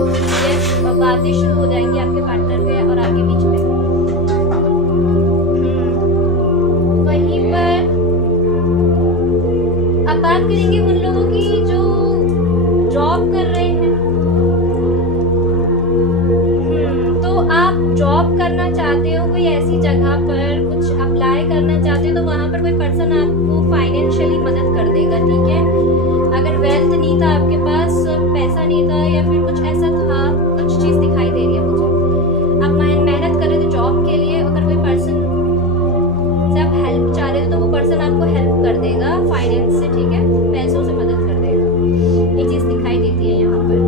यस, बातें शुरू हो जाएंगी आपके पार्टनर के और आपके बीच में। वहीं पर अब बात करेंगे उन लोगों की जो जॉब कर रहे हैं। तो आप जॉब करना चाहते हो, कोई ऐसी जगह पर कुछ अप्लाई करना चाहते हो, तो वहाँ पर कोई पर्सन आपको फाइनेंशियली मदद कर देगा। ठीक है, अगर वेल्थ नहीं था आपके पास, पैसा नहीं था, या फिर कुछ ऐसा था, कुछ चीज़ दिखाई दे रही है मुझे, आप मेहनत कर रहे थे जॉब के लिए, अगर कोई पर्सन से आप हेल्प चाह रहे हो, तो वो पर्सन आपको हेल्प कर देगा फाइनेंस से। ठीक है, पैसों से मदद कर देगा, ये चीज़ दिखाई देती है यहाँ पर।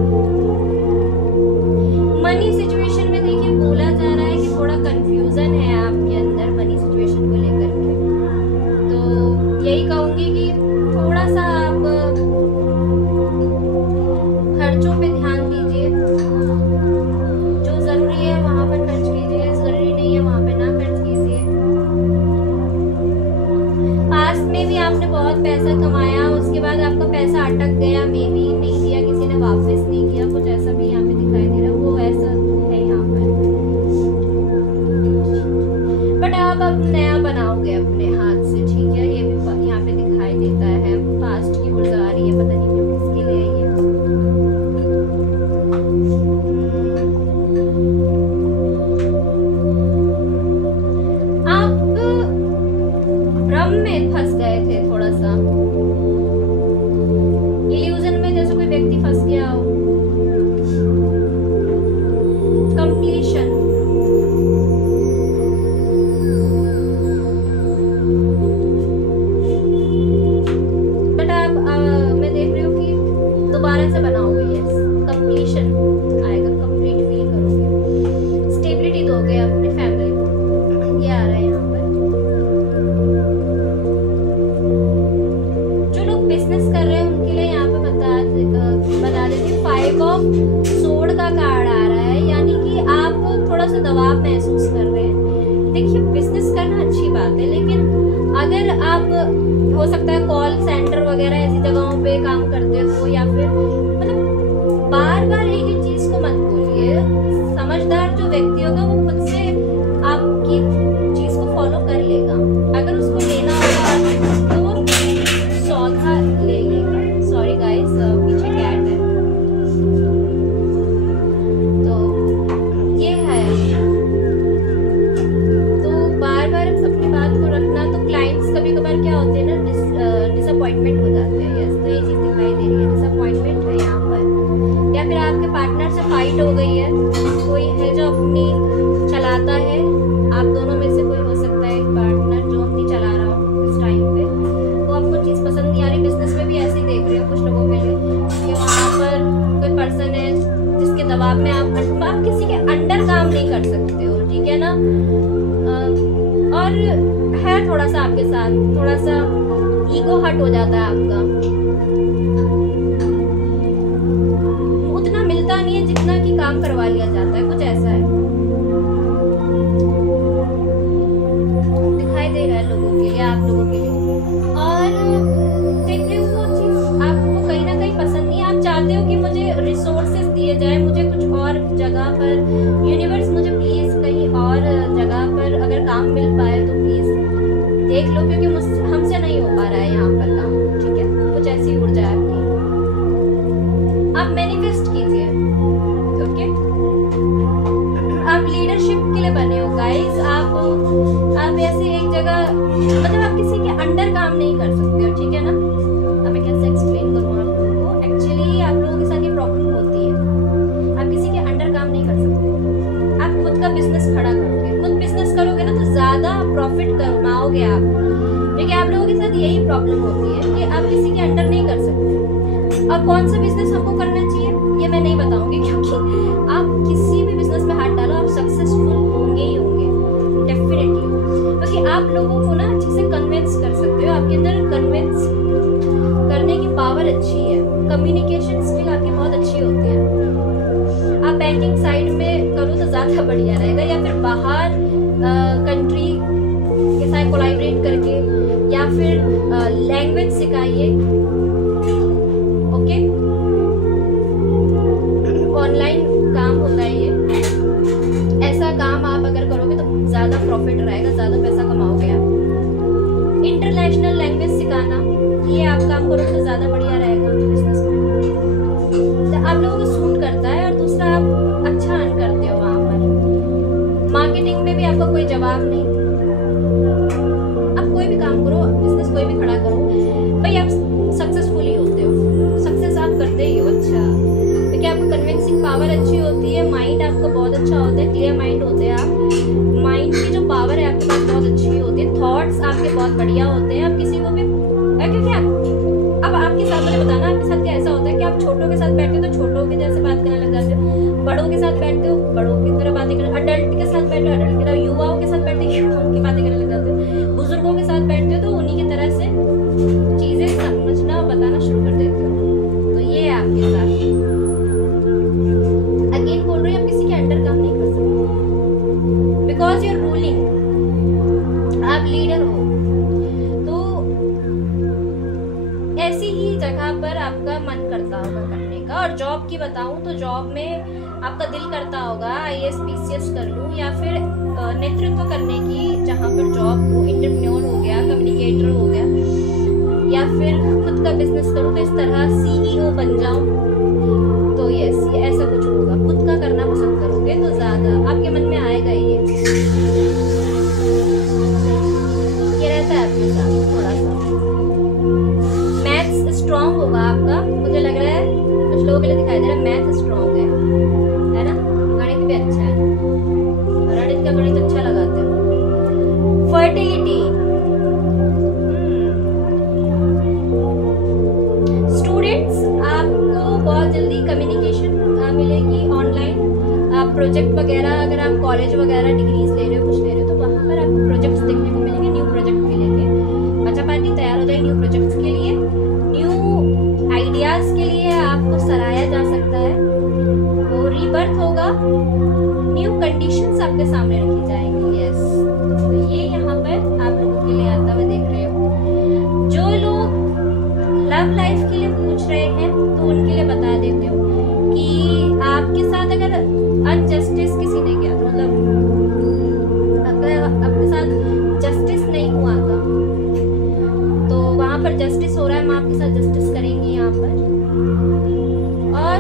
मनी सिचुएशन में देखिए बोला जा रहा है कि थोड़ा कंफ्यूजन है आपके अंदर मनी सिचुएशन को लेकर के, तो यही कहूँगी कि थोड़ा सा आप खर्चों पे ध्यान दीजिए, जो ज़रूरी है वहाँ पर खर्च कीजिए, ज़रूरी नहीं है वहाँ पे ना खर्च कीजिए। पास्ट में भी आपने बहुत पैसा कमाया, उसके बाद आपका पैसा अटक गया, मे बी नहीं दिया, किसी ने वापस नहीं किया, कुछ ऐसा भी यहाँ पे दिखाई दे रहा है, वो ऐसा है यहाँ पर। बट आप अब नया बनाओगे अपने हाथ से। ठीक है, ये भी यहाँ पे दिखाई देता है। पास्ट की ऊर्जा आ रही है, पता नहीं क्यों किसके लिए है ये। आप भ्रम में फंस गए थे, थोड़ा सा इल्यूजन में, जैसे कोई व्यक्ति फंस गया हो। कंप्लीशन, बट आप मैं देख रही हूँ कि दोबारा से बनाओगे। यस, कंप्लीशन आएगा, कंप्लीट फील करोगे, स्टेबिलिटी दोगे अपने फैमिली को, ये आ रहा है यहाँ पर। जो लोग बिजनेस कर रहे हैं उनके लिए यहाँ पे बता देती, 5 ऑफ सोर्ड का कार्ड आ रहा है, यानी कि आप थोड़ा सा दबाव महसूस कर रहे हैं। देखिए, बिजनेस करना अच्छी बात है, लेकिन अगर आप, हो सकता है कॉल सेंटर वगैरह ऐसी जगहों पे काम करते हो, या फिर मतलब बार बार एक ही चीज को मत बोलिए। समझदार जो व्यक्ति है थोड़ा सा आपके साथ, थोड़ा सा ईगो हट हो जाता है आपका, उतना मिलता नहीं है जितना कि काम करवा लिया जाता है, कुछ ऐसा है, दिखाई दे रहा है लोगों के लिए, आप लोगों के लिए। और देख रहे हो वो चीज आपको कहीं ना कहीं पसंद नहीं, आप चाहते हो कि मुझे रिसोर्सेज दिए जाए, मुझे कुछ और जगह पर, यूनिवर्स मुझे प्लीज कहीं और जगह पर अगर काम मिल पाए तो प्लीज देख लो, क्योंकि हमसे नहीं हो पा रहा है यहाँ पर काम, ठीक है, कुछ ऐसी ऊर्जा है आपकी, आप मैनिफेस्ट कीजिए, ओके। आप लीडरशिप के लिए बने हो गाइस, आप ऐसे एक जगह, मतलब आप किसी के अंडर काम नहीं कर सकते हो, ठीक है ना। अब मैं कैसे एक्सप्लेन करूँ आप लोगों को, एक्चुअली आप लोगों के साथ ये प्रॉब्लम होती है, आप किसी के अंडर काम नहीं कर सकते, आप खुद का बिजनेस खड़ा करोगे, खुद बिजनेस करोगे ना तो ज़्यादा प्रॉफिट कमाओगे आप, क्योंकि आप लोगों के साथ यही प्रॉब्लम होती है कि आप किसी के अंडर नहीं कर सकते। अब कौन सा बिजनेस हमको करना चाहिए ये मैं नहीं बताऊंगी, क्योंकि आप किसी भी बिजनेस में हाथ डालो आप सक्सेसफुल होंगे ही होंगे डेफिनेटली, क्योंकि आप लोगों को ना अच्छे से कन्विंस कर सकते हो, आपके अंदर कन्विंस करने की पावर अच्छी है, कम्युनिकेशन स्किल आपकी बहुत अच्छी होती है। आप बैंकिंग साइड में करो तो ज़्यादा बढ़िया रहेगा, या फिर बाहर कंट्री के साथ कोलैबोरेट करके, या फिर लैंग्वेज सिखाइए, ओके। ऑनलाइन काम होता है ये, ऐसा काम आप अगर करोगे तो ज़्यादा प्रॉफिट रहेगा, ज़्यादा पैसा कमाओगे आप। इंटरनेशनल लैंग्वेज सिखाना, ये आप काम करोगे तो ज़्यादा बढ़िया रहेगा बिजनेस में, तो आप लोगों को सूट करता है। और दूसरा आप अच्छा अर्न करते हो वहाँ पर, मार्केटिंग में भी आपका कोई जवाब नहीं, आप कोई भी काम करो, बिजनेस कोई भी खड़ा करो भाई, आप सक्सेसफुल ही होते हो, सक्सेस आप करते ही हो, अच्छा, क्योंकि आपको कन्विंसिंग पावर अच्छी होती है, माइंड आपका बहुत अच्छा होता है, क्लियर माइंड होते हैं आप, माइंड की जो पावर है आपके पास बहुत अच्छी होती है, थॉट्स आपके बहुत बढ़िया होते हैं, आप किसी को भी, क्योंकि अब आपके साथ मुझे बताना, आपके साथ क्या ऐसा होता है कि आप छोटों के साथ बैठते हो तो छोटों के जैसे बात करने लग जाते हो, बड़ों के साथ बैठते हो बड़ों की तरह बातें करने, अडल्ट के साथ बैठते हो अडल्ट की तरह, युवाओं के साथ बैठते हो युवाओं की बातें करने लग जाते हो, बुजुर्गों के साथ बैठते हो तो उन्हीं की तरह से चीज़ें समझना और बताना शुरू कर देते हो, तो ये है आपके साथ। अगेन बोल रही हूँ, आप किसी के अंडर काम नहीं कर सकते, बिकॉज यू आर रूलिंग, आप लीडर हो, तो ऐसी ही जगह पर आपका मन करता होगा करने का। और जॉब की बताऊं तो जॉब में आपका दिल करता होगा IAS PCS कर लूं, या फिर नेतृत्व करने की, जहां पर जॉब हो, एंटरप्रेन्योर हो गया, कम्युनिकेटर हो गया, या फिर खुद का बिजनेस करूं तो इस तरह CEO बन जाऊं, तो यस ये ऐसा कुछ होगा, खुद का करना पसंद करोगे तो ज़्यादा आपके मन में आएगा ये रहता है आपके साथ। थोड़ा सा मैथ्स स्ट्रॉन्ग होगा आपका, मुझे लग रहा है कुछ लोगों के लिए दिखाई दे रहा है मैथ स्ट्रॉन्ग है ना, गणित भी अच्छा है, गणित का गणित अच्छा लगाते हो। फर्टिलिटी, स्टूडेंट्स आपको बहुत जल्दी कम्युनिकेशन मिलेगी ऑनलाइन, आप प्रोजेक्ट वगैरह, अगर आप कॉलेज वगैरह डिग्रीज ले रहे हो, कुछ ले रहे हो, तो वहाँ पर आपको प्रोजेक्ट्स देखने को मिलेंगे, न्यू प्रोजेक्ट मिलेंगे, बच्चा पार्टी तैयार हो जाए न्यू प्रोजेक्ट्स के लिए, न्यू आइडियाज़ के लिए आपको सराहा जा सकता है, तो रीबर्थ होगा, न्यू कंडीशंस आपके सामने रखी जाएंगी, यस, तो ये यहाँ पर आप लोगों के लिए आता हुआ देख रहे हो। जो लोग लव लाइफ के लिए पूछ रहे हैं तो उनके लिए बता देती हूँ कि आपके साथ अगर अनजस्टिस किसी ने किया, तो मतलब अगर आपके साथ जस्टिस नहीं हुआ था, तो वहाँ पर जस्टिस हो रहा है, हम आपके साथ जस्टिस करेंगे यहाँ पर। और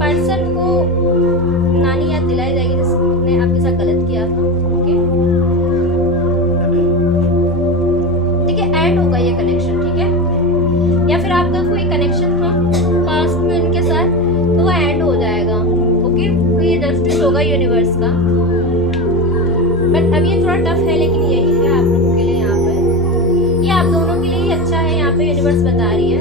पर्सन को नानी याद दिलाई जाएगी जिसने आपके साथ गलत किया था, ओके, ठीक है, ऐड होगा ये कनेक्शन, ठीक है, या फिर आपका कोई कनेक्शन था पास्ट में उनके साथ तो वो ऐड हो जाएगा, ओके, तो ये जस्टिस होगा यूनिवर्स का। बट अब ये थोड़ा टफ है, लेकिन यही है आप लोगों के लिए यहाँ पर, ये आप दोनों के लिए ही अच्छा है, यहाँ पे यूनिवर्स बता रही है।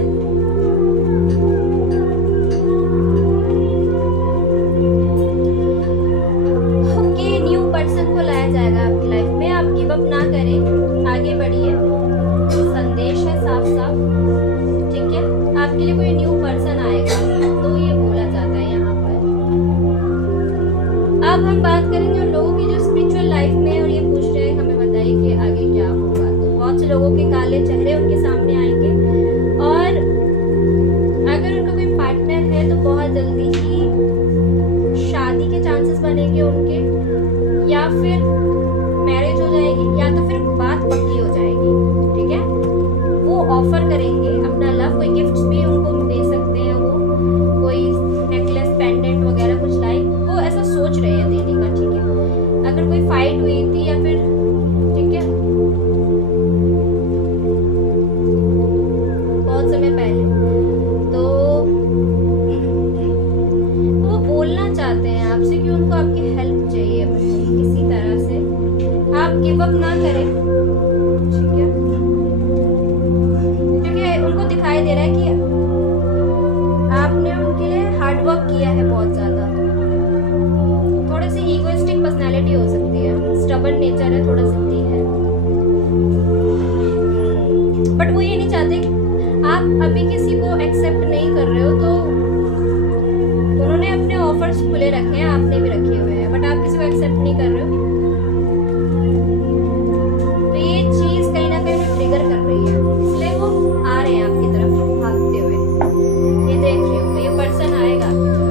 ओके, न्यू पर्सन को लाया जाएगा आपकी लाइफ में, आप गिव अप ना करें, करें, आगे बढ़िए। संदेश है साफ साफ, ठीक है। आपके लिए कोई न्यू पर्सन आएगा, तो ये बोला जाता है यहाँ पर। अब हम बात करेंगे उन लोगों की जो स्पिरिचुअल लाइफ में और ये पूछ रहे हैं हमें बताइए कि आगे क्या होगा। तो बहुत से लोगों के काले चेहरे उनके सामने आएंगे, और अगर उनका कोई पार्टनर है तो बहुत जल्दी ही शादी के चांसेस बनेंगे उनके, या फिर मैरिज हो जाएगी, या तो फिर बात पक्की हो जाएगी, ठीक है। वो ऑफर करेंगे अपना लव, कोई गिफ्ट्स भी उनको दे सकते हैं, वो कोई नेकलेस पेंडेंट वगैरह कुछ लाइक, वो ऐसा सोच रहे हैं देने का, ठीक है। अगर कोई फाइट हुई थी या फिर, ठीक है, बहुत समय पहले, तो वो बोलना चाहते हैं आपसे कि उनको आपकी हेल्प चाहिए किसी तरह से। आप गिव अप ना करें, ठीक है, क्योंकि उनको दिखाई दे रहा है कि आपने उनके लिए हार्ड वर्क किया है बहुत ज़्यादा। थोड़ी सी ईगोइस्टिक पर्सनालिटी हो सकती है, स्टबर्न नेचर है, थोड़ा जिद्दी है, बट वो ये नहीं चाहते। आप अभी किसी को एक्सेप्ट नहीं कर रहे हो, तो उन्होंने अपने ऑफर्स खुले रखे हैं, आपने भी रखे हुए हैं, बट आप किसी को एक्सेप्ट नहीं कर रहे हो। तो ये चीज कहीं ना कहीं ट्रिगर कर रही है, इसलिए वो आ रहे हैं आपकी तरफ भागते हुए। ये देख रहे हो, ये पर्सन आएगा आपकी तरफ।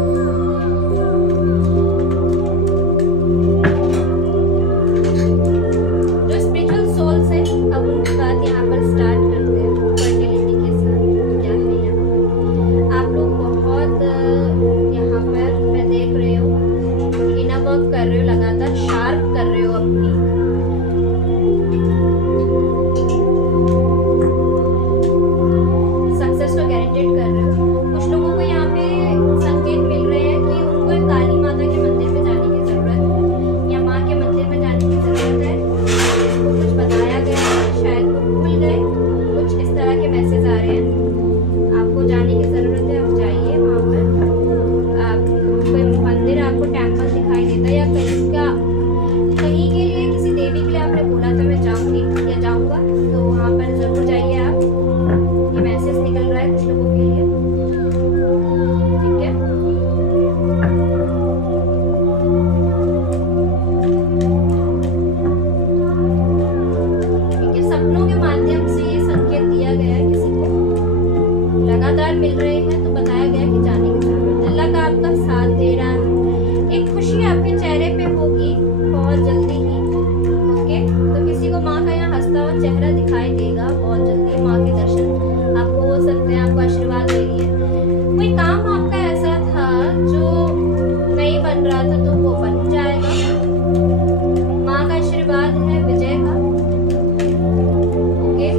जो स्पिरिचुअल सोल्स है, अब उनकी बात यहाँ पर स्टार्ट करते हैं फर्टिलिटी के साथ। क्या है यहाँ पर, आप लोग बहुत यहाँ पर मैं देख रही हूँ इनर वर्क कर रहे हो, लगातार शार्प कर रहे हो अपनी सक्सेस को गारंटेड कर रहे हो। कुछ लोगों को यहाँ पे संकेत मिल रहे हैं कि उनको एक काली माता के मंदिर में जाने की जरूरत है, या माँ के मंदिर में जाने की जरूरत है। कुछ बताया गया है, शायद वो भूल गए, कुछ इस तरह के मैसेज आ रहे हैं। आपको जाने की जरूरत है, आप जाइए वहाँ पर। आप कोई मंदिर, आपको टेम्पल दिखाई देता है, या कहीं के लिए किसी देवी के लिए आपने बोला था मैं जाऊंगी या जाऊंगा, तो वहाँ पर जरूर जाइए आप। ये मैसेज निकल रहा है कुछ लोगों के लिए, ठीक है। ठीक है, सपनों के माध्यम से ये संकेत दिया गया है, किसी को लगातार मिल रहे हैं, तो बताया गया कि जाने की जरूरत है। अल्लाह का आपका साथ दे रहा है, एक खुशी आपके चेहरे पे होगी बहुत जल्दी ही, ओके। तो किसी को माँ का यहाँ हंसता हुआ चेहरा दिखाई देगा बहुत जल्दी। माँ के दर्शन आपको हो सकते हैं, आपको आशीर्वाद दे रही है। कोई काम आपका ऐसा था जो नहीं बन रहा था, तो वो बन जाएगा। माँ का आशीर्वाद है विजय का, ओके।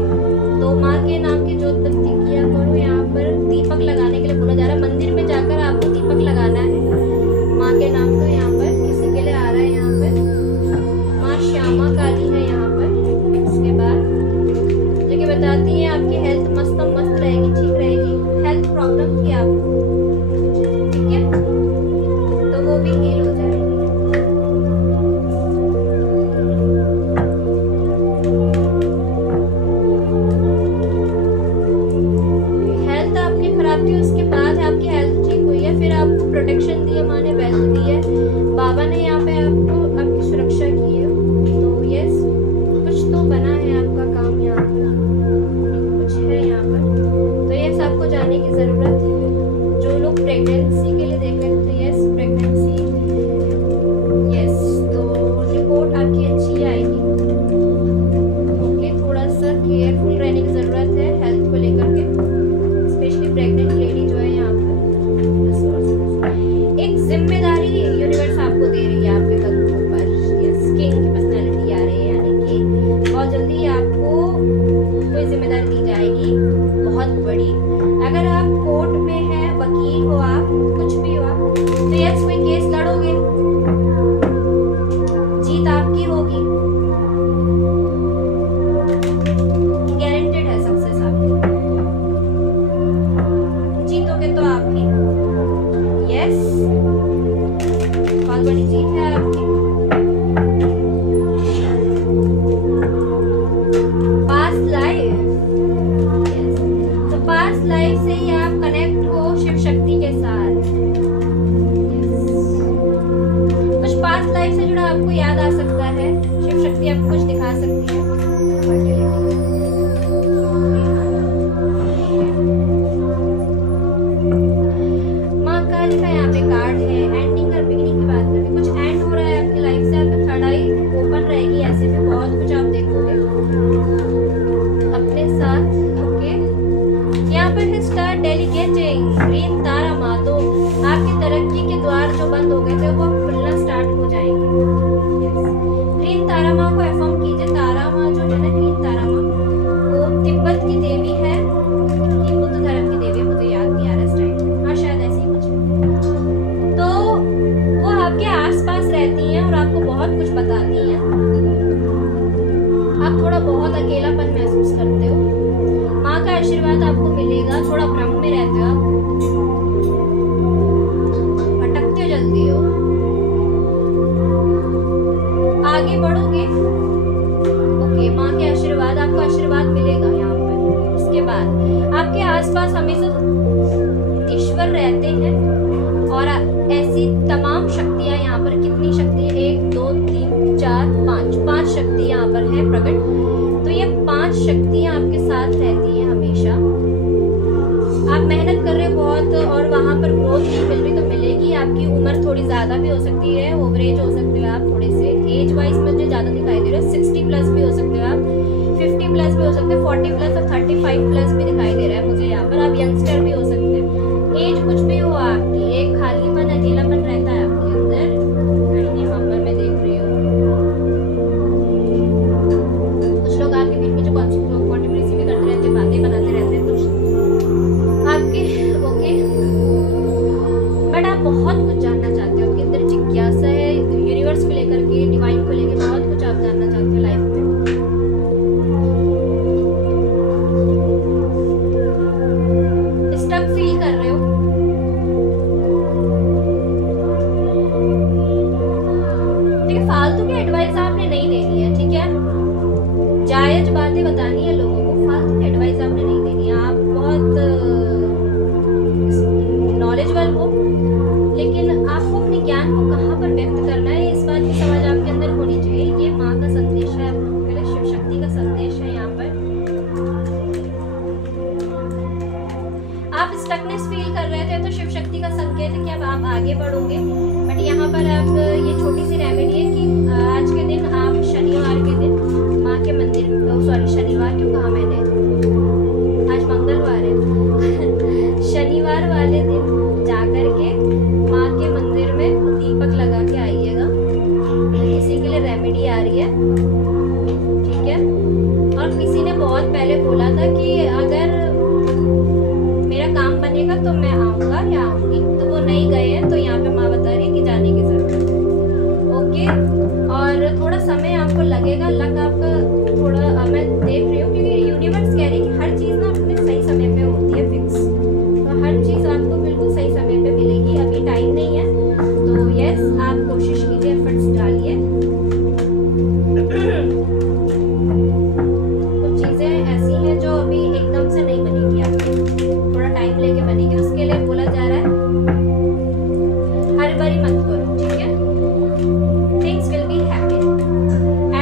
तो माँ के नाम की ज्योत बत्ती किया करो। यहाँ पर दीपक लगाने के लिए बोला जा रहा है, मंदिर में जाकर आपको दीपक लगाना है माँ के नाम को। यहाँ पर किसी के लिए आ रहा है, यहाँ पर माँ श्यामा काली है यहाँ पर। इसके बाद जो कि बताती है आपकी हेल्थ मस्त रहेगी, ठीक रहेगी। हेल्थ प्रॉब्लम थी आपको, ठीक है, तो वो भी हील हो जाएगी। हेल्थ आपकी खराब थी, उसके बाद आपकी हेल्थ ठीक हुई है, फिर आपको प्रोटेक्शन दी है माँ ने, वेल्थ दी है, बाबा ने यहाँ पे आपको आपकी सुरक्षा की है। तो यस, कुछ तो बना है आपका काम, यहाँ पर कुछ है यहाँ पर। तो यस, आपको जाने की ज़रूरत है। जो लोग प्रेगनेंसी के लिए देख रहे हैं, तो यस प्रेगनेंसी, यस, तो रिपोर्ट आपकी अच्छी आएगी, ओके। थोड़ा सा केयरफुल रहने की ज़रूरत है हेल्थ को लेकर के, स्पेशली प्रेग्नेंट लेडी जो है यहाँ पर। एक जिम्मेदारी यूनिवर्स आपको दे रही है आपके कंधों पर। यस, किंग की पर्सनैलिटी आ रही है, यानी कि बहुत जल्दी आपको कोई जिम्मेदारी दी जाएगी बहुत बड़ी। अगर आप कोर्ट में हैं, वकील हो आप, कुछ भी हो आप, तो यस कोई केस लड़ोगे, जीत आपकी होगी, गारंटेड है सक्सेस आपकी। जीतोगे तो आप ही, यस, बहुत बड़ी जीत है आपकी। सकती है। माँ काली का यहाँ पे कार्ड है। एंडिंग और बिगिनिंग की बात करते हैं, कुछ एंड हो रहा है आपकी लाइफ से, आपकी थर्ड आई ओपन रहेगी, ऐसे में बहुत कुछ आप देखोगे अपने साथ। ओके, यहाँ पर है स्टार डेलीगेटिंग ग्रीन तारा माँ, तो आपकी तरक्की के द्वार जो बंद हो गए थे वो खुलना स्टार्ट हो जाएंगे। ग्रीन तारा माँ को एफर्म कीजिए। तारा माँ जो है ना, ग्रीन तारा माँ, वो तिब्बत की देवी है, ये बुद्ध धर्म की देवी है, मुझे याद नहीं आ रहा इस टाइम, हाँ शायद ऐसे ही कुछ। तो वो आपके आसपास रहती हैं और आपको बहुत कुछ बताती हैं। आप थोड़ा बहुत अकेलापन महसूस करते हो, माँ का आशीर्वाद आपको मिलेगा। थोड़ा भ्रम में रहते हो आप, भटकते जल्दी हो, आगे बढ़ोगे। ओके, माँ के आशीर्वाद, आपको आशीर्वाद मिलेगा यहाँ पर। उसके बाद आपके आसपास हमेशा ईश्वर रहते हैं और ऐसी तमाम शक्तियाँ यहाँ पर, कितनी शक्ति है, 1 2 3 4 5 शक्ति यहाँ पर है प्रकट। तो ये 5 शक्तियाँ आपके साथ रहती हैं हमेशा। आप मेहनत कर रहे हो बहुत और वहाँ पर ग्रोथ नहीं मिल रही, तो मिलेगी। आपकी उम्र थोड़ी ज़्यादा भी हो सकती है, ओवरेज हो सकते हो आप थोड़े से, एज वाइज मुझे ज़्यादा दिखाई दे रहा है। 60 प्लस भी हो सकते हो आप, 50 प्लस भी हो सकते हैं, 40 प्लस और 35 प्लस भी दिखाई दे रहा है मुझे यहाँ पर। आप यंगस्टर भी हो सकते हैं, एज कुछ भी हो आपकी, एक खालीपन अकेलापन रहता है आपके अंदर, यहाँ पर मैं देख रही हूँ। कुछ लोग आपके बीच में जो कॉन्ट्रीब्यूशन भी करते रहते हैं, बातें बनाते रहते हैं कुछ आपके। ओके, बट आप बहुत कुछ जानना चाहते हो, आपके अंदर जिज्ञासा है यूनिवर्स को लेकर के, डिवाइन को लेकर, बहुत कुछ आप जानना चाहते हो लाइफ में। स्टक फील कर रहे हो, ठीक है, फालतू की एडवाइस आपने नहीं देनी है, ठीक है, जायज बातें बतानी है लोगों को, फालतू की एडवाइस आपने नहीं देनी है। आप बहुत नॉलेजेबल हो, लेकिन आपको अपने ज्ञान को कहाँ पर व्यक्त करना है, इस बात की समझ आपके अंदर होनी चाहिए। ये माँ का संदेश है, आप लोगों के लिए शिव शक्ति का संदेश है। यहाँ पर आप स्टकनेस फील कर रहे थे, तो शिव शक्ति का संकेत है कि अब आप आगे बढ़ोगे। बट यहाँ पर आप ये छोटी सी रेमेडी है कि आज के दिन आप शनिवार के दिन माँ के मंदिर, शनिवार क्यों कहा मैंने, आज मंगलवार है शनिवार वाले दिन जाकर के माँ के मंदिर में दीपक लगा के आइएगा। किसी के लिए रेमेडी आ रही है, ठीक है। और किसी ने बहुत पहले बोला था कि अगर मेरा काम बनेगा तो मैं आऊँगा या आऊँगी, तो वो नहीं गए हैं, तो यहाँ पे माँ बता रही है कि जाने की जरूरत है। ओके, और थोड़ा समय आपको लगेगा, लग आपका थोड़ा मैं देख रही हूँ, क्योंकि यूनिवर्स कह रही है कि हर चीज़ ना अपने सही समय पे होती है फिक्स, तो हर चीज़ आपको बिल्कुल सही समय पे मिलेगी। अभी टाइम नहीं है, तो यस आप कोशिश कीजिए, एफर्ट्स डालिए। कुछ चीज़ें ऐसी हैं जो अभी एकदम से नहीं बनेगी, आपकी थोड़ा टाइम लेके बनेगी, उसके लिए बोला जा रहा है हड़बड़ी मत करो, ठीक है। Things will be happen,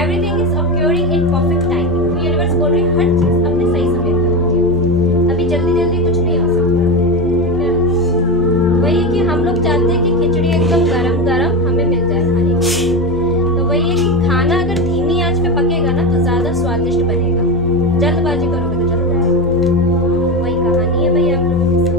everything is occurring in perfect timing. Universe बोल रही है हर चीज़ अपने सही समय पे होती है, अभी जल्दी जल्दी कुछ नहीं हो सकता, ठीक है। वही है कि हम लोग चाहते हैं कि खिचड़ी एकदम गरम गरम हमें मिल जाए खाने के, तो वही है कि खाना अगर धीमी आंच पे पकेगा ना तो ज़्यादा स्वादिष्ट बनेगा, जल्दबाजी करोगे तो जल जाएगा। वही कहानी है भाई आप लोगों के साथ।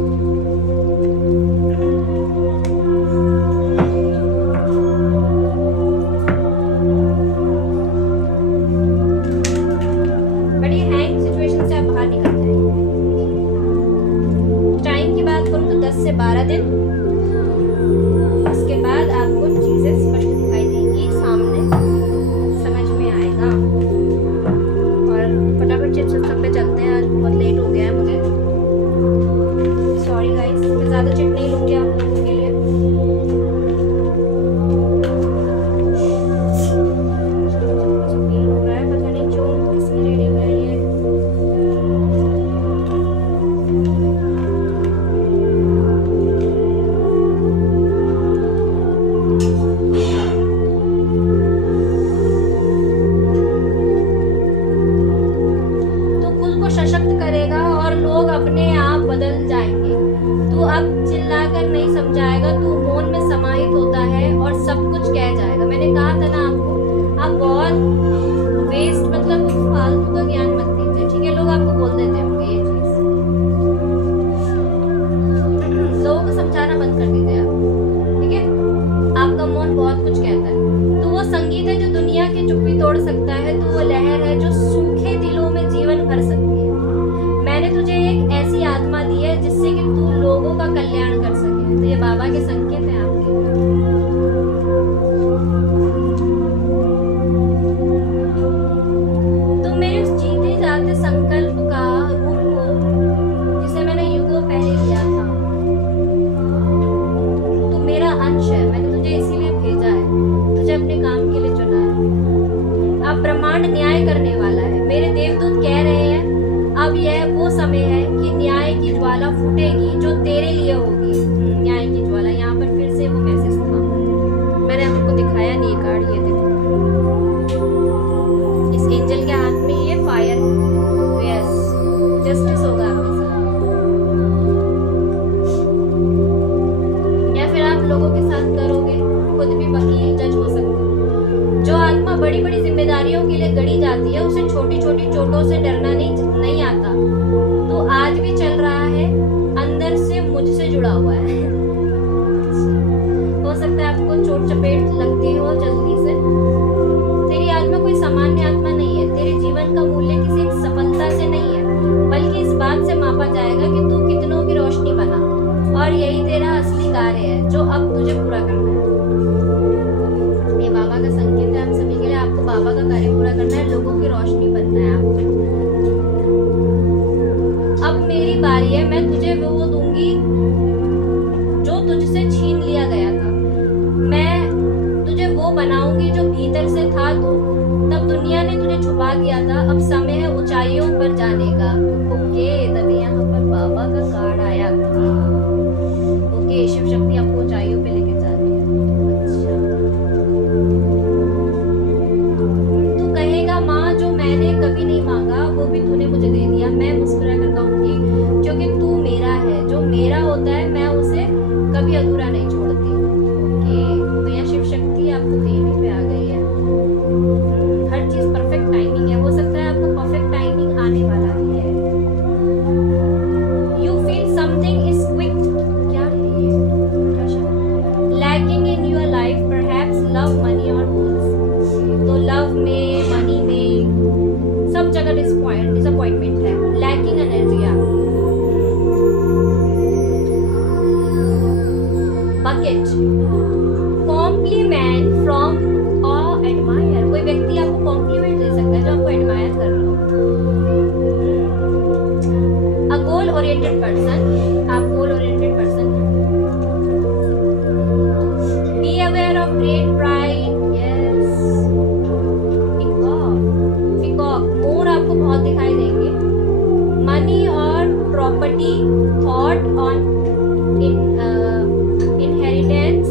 बट ये हैंग सिचुएशन से आप बाहर निकल जाएंगे। टाइम की बात करूँ तो 10 से 12 दिन, उसके बाद आपको चीज़ें स्पष्ट दिखाई देंगी, सामने समझ में आएगा। और फटाफट चिप्स सब पे चलते छोटी छोटी चोटों से डरना नहीं आता, तो आज भी चल रहा है, अंदर से मुझसे जुड़ा हुआ है। हो सकता है आपको चोट चपेट लगती हो जल्दी से। तेरी आत्मा कोई सामान्य आत्मा नहीं है। तेरे जीवन का मूल्य किसी एक सफलता से नहीं है, बल्कि इस बात से मापा जाएगा कि तू कितनों की रोशनी बना, और यही तेरा असली कार्य है जो अब तुझे पूरा करना है। ये बाबा का संकेत है हम सभी के लिए। आपको बाबा का कार्य पूरा करना है, लोगों की रोशनी बनना है आपको। अब मेरी बारी है, मैं तुझे वो दूंगी जो तुझसे छीन लिया गया था। मैं तुझे वो बनाऊंगी जो भीतर से था तू, तब दुनिया ने तुझे छुपा दिया था। अब समय है ऊंचाइयों पर जाने का। ओके, तभी यहाँ पर बाबा का कार्ड आया था। ओके, शिव शक्ति आपको ऊंचाइयों पे लेके जा रही है। अच्छा, तू कहेगा माँ जो मैंने कभी नहीं मांगा वो भी तूने मुझे दे दिया। मैं मुस्कुरा कर कहूंगी क्योंकि तू मेरा है, जो मेरा होता है मैं उसे कभी अधूरा नहीं छोड़ती। ओके, तो यह शिव शक्ति आपको देने पे आ गई है। हर चीज परफेक्ट टाइमिंग है। हो सकता है आपको परफेक्ट टाइमिंग आने वाला ही है। You feel something is quick. क्या है ये? क्या शब्द? Lacking in your life, perhaps love, money और गोल्स। तो लव में, मनी में, सब जगह डिसअपॉइंटमेंट है, लैकिंग एनर्जी है। बकेट, कॉम्प्लीमेंट फ्रॉम और एडमायर। कोई व्यक्ति आपको कॉम्प्लीमेंट दे सकता है जो आपको एडमायर कर रहा हो। अ गोल ओरिएंटेड पर्सन, आप गोल ओरिएंटेड पर्सन हैं। Be aware of great pride. Yes, peacock, मोर आपको बहुत दिखाई देंगे। मनी और property, thought on inheritance,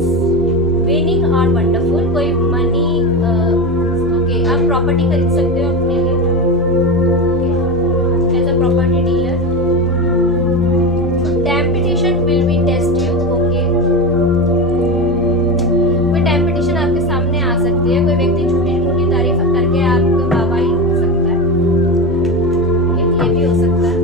winning और वंडरफुल। कोई मनी, ओके, आप प्रॉपर्टी खरीद सकते हो अपने लिए as a property dealer. Temptation will be test you. Okay, कोई टेम्पटेशन आपके सामने आ सकती है। कोई व्यक्ति झूठी मूठी तारीफ करके आपको बाबा ही हो सकता है। ये भी हो सकता है।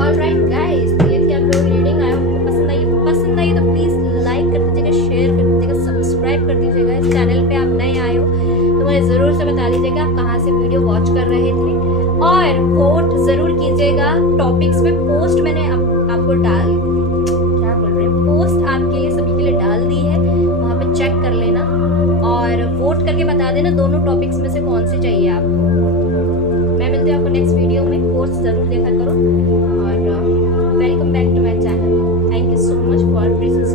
ऑलराइट गाइस, तो ये थी आप लोगों की रीडिंग। आई होप पसंद आई तो प्लीज लाइक कर दीजिएगा, शेयर कर दीजिएगा, सब्सक्राइब कर दीजिएगा। इस चैनल पे आप नए आए हो तो मुझे ज़रूर से बता दीजिएगा आप कहाँ से वीडियो वॉच कर रहे थे, और वोट ज़रूर कीजिएगा टॉपिक्स में। पोस्ट मैंने आपको पोस्ट आपके लिए सभी के लिए डाल दी है, वहाँ पे चेक कर लेना और वोट करके बता देना दोनों टॉपिक्स में से कौन सी चाहिए आपको। मैं मिलती हूँ आपको नेक्स्ट वीडियो में। कोर्स ज़रूर देखा करो, और welcome back to my channel. Thank you so much for presence.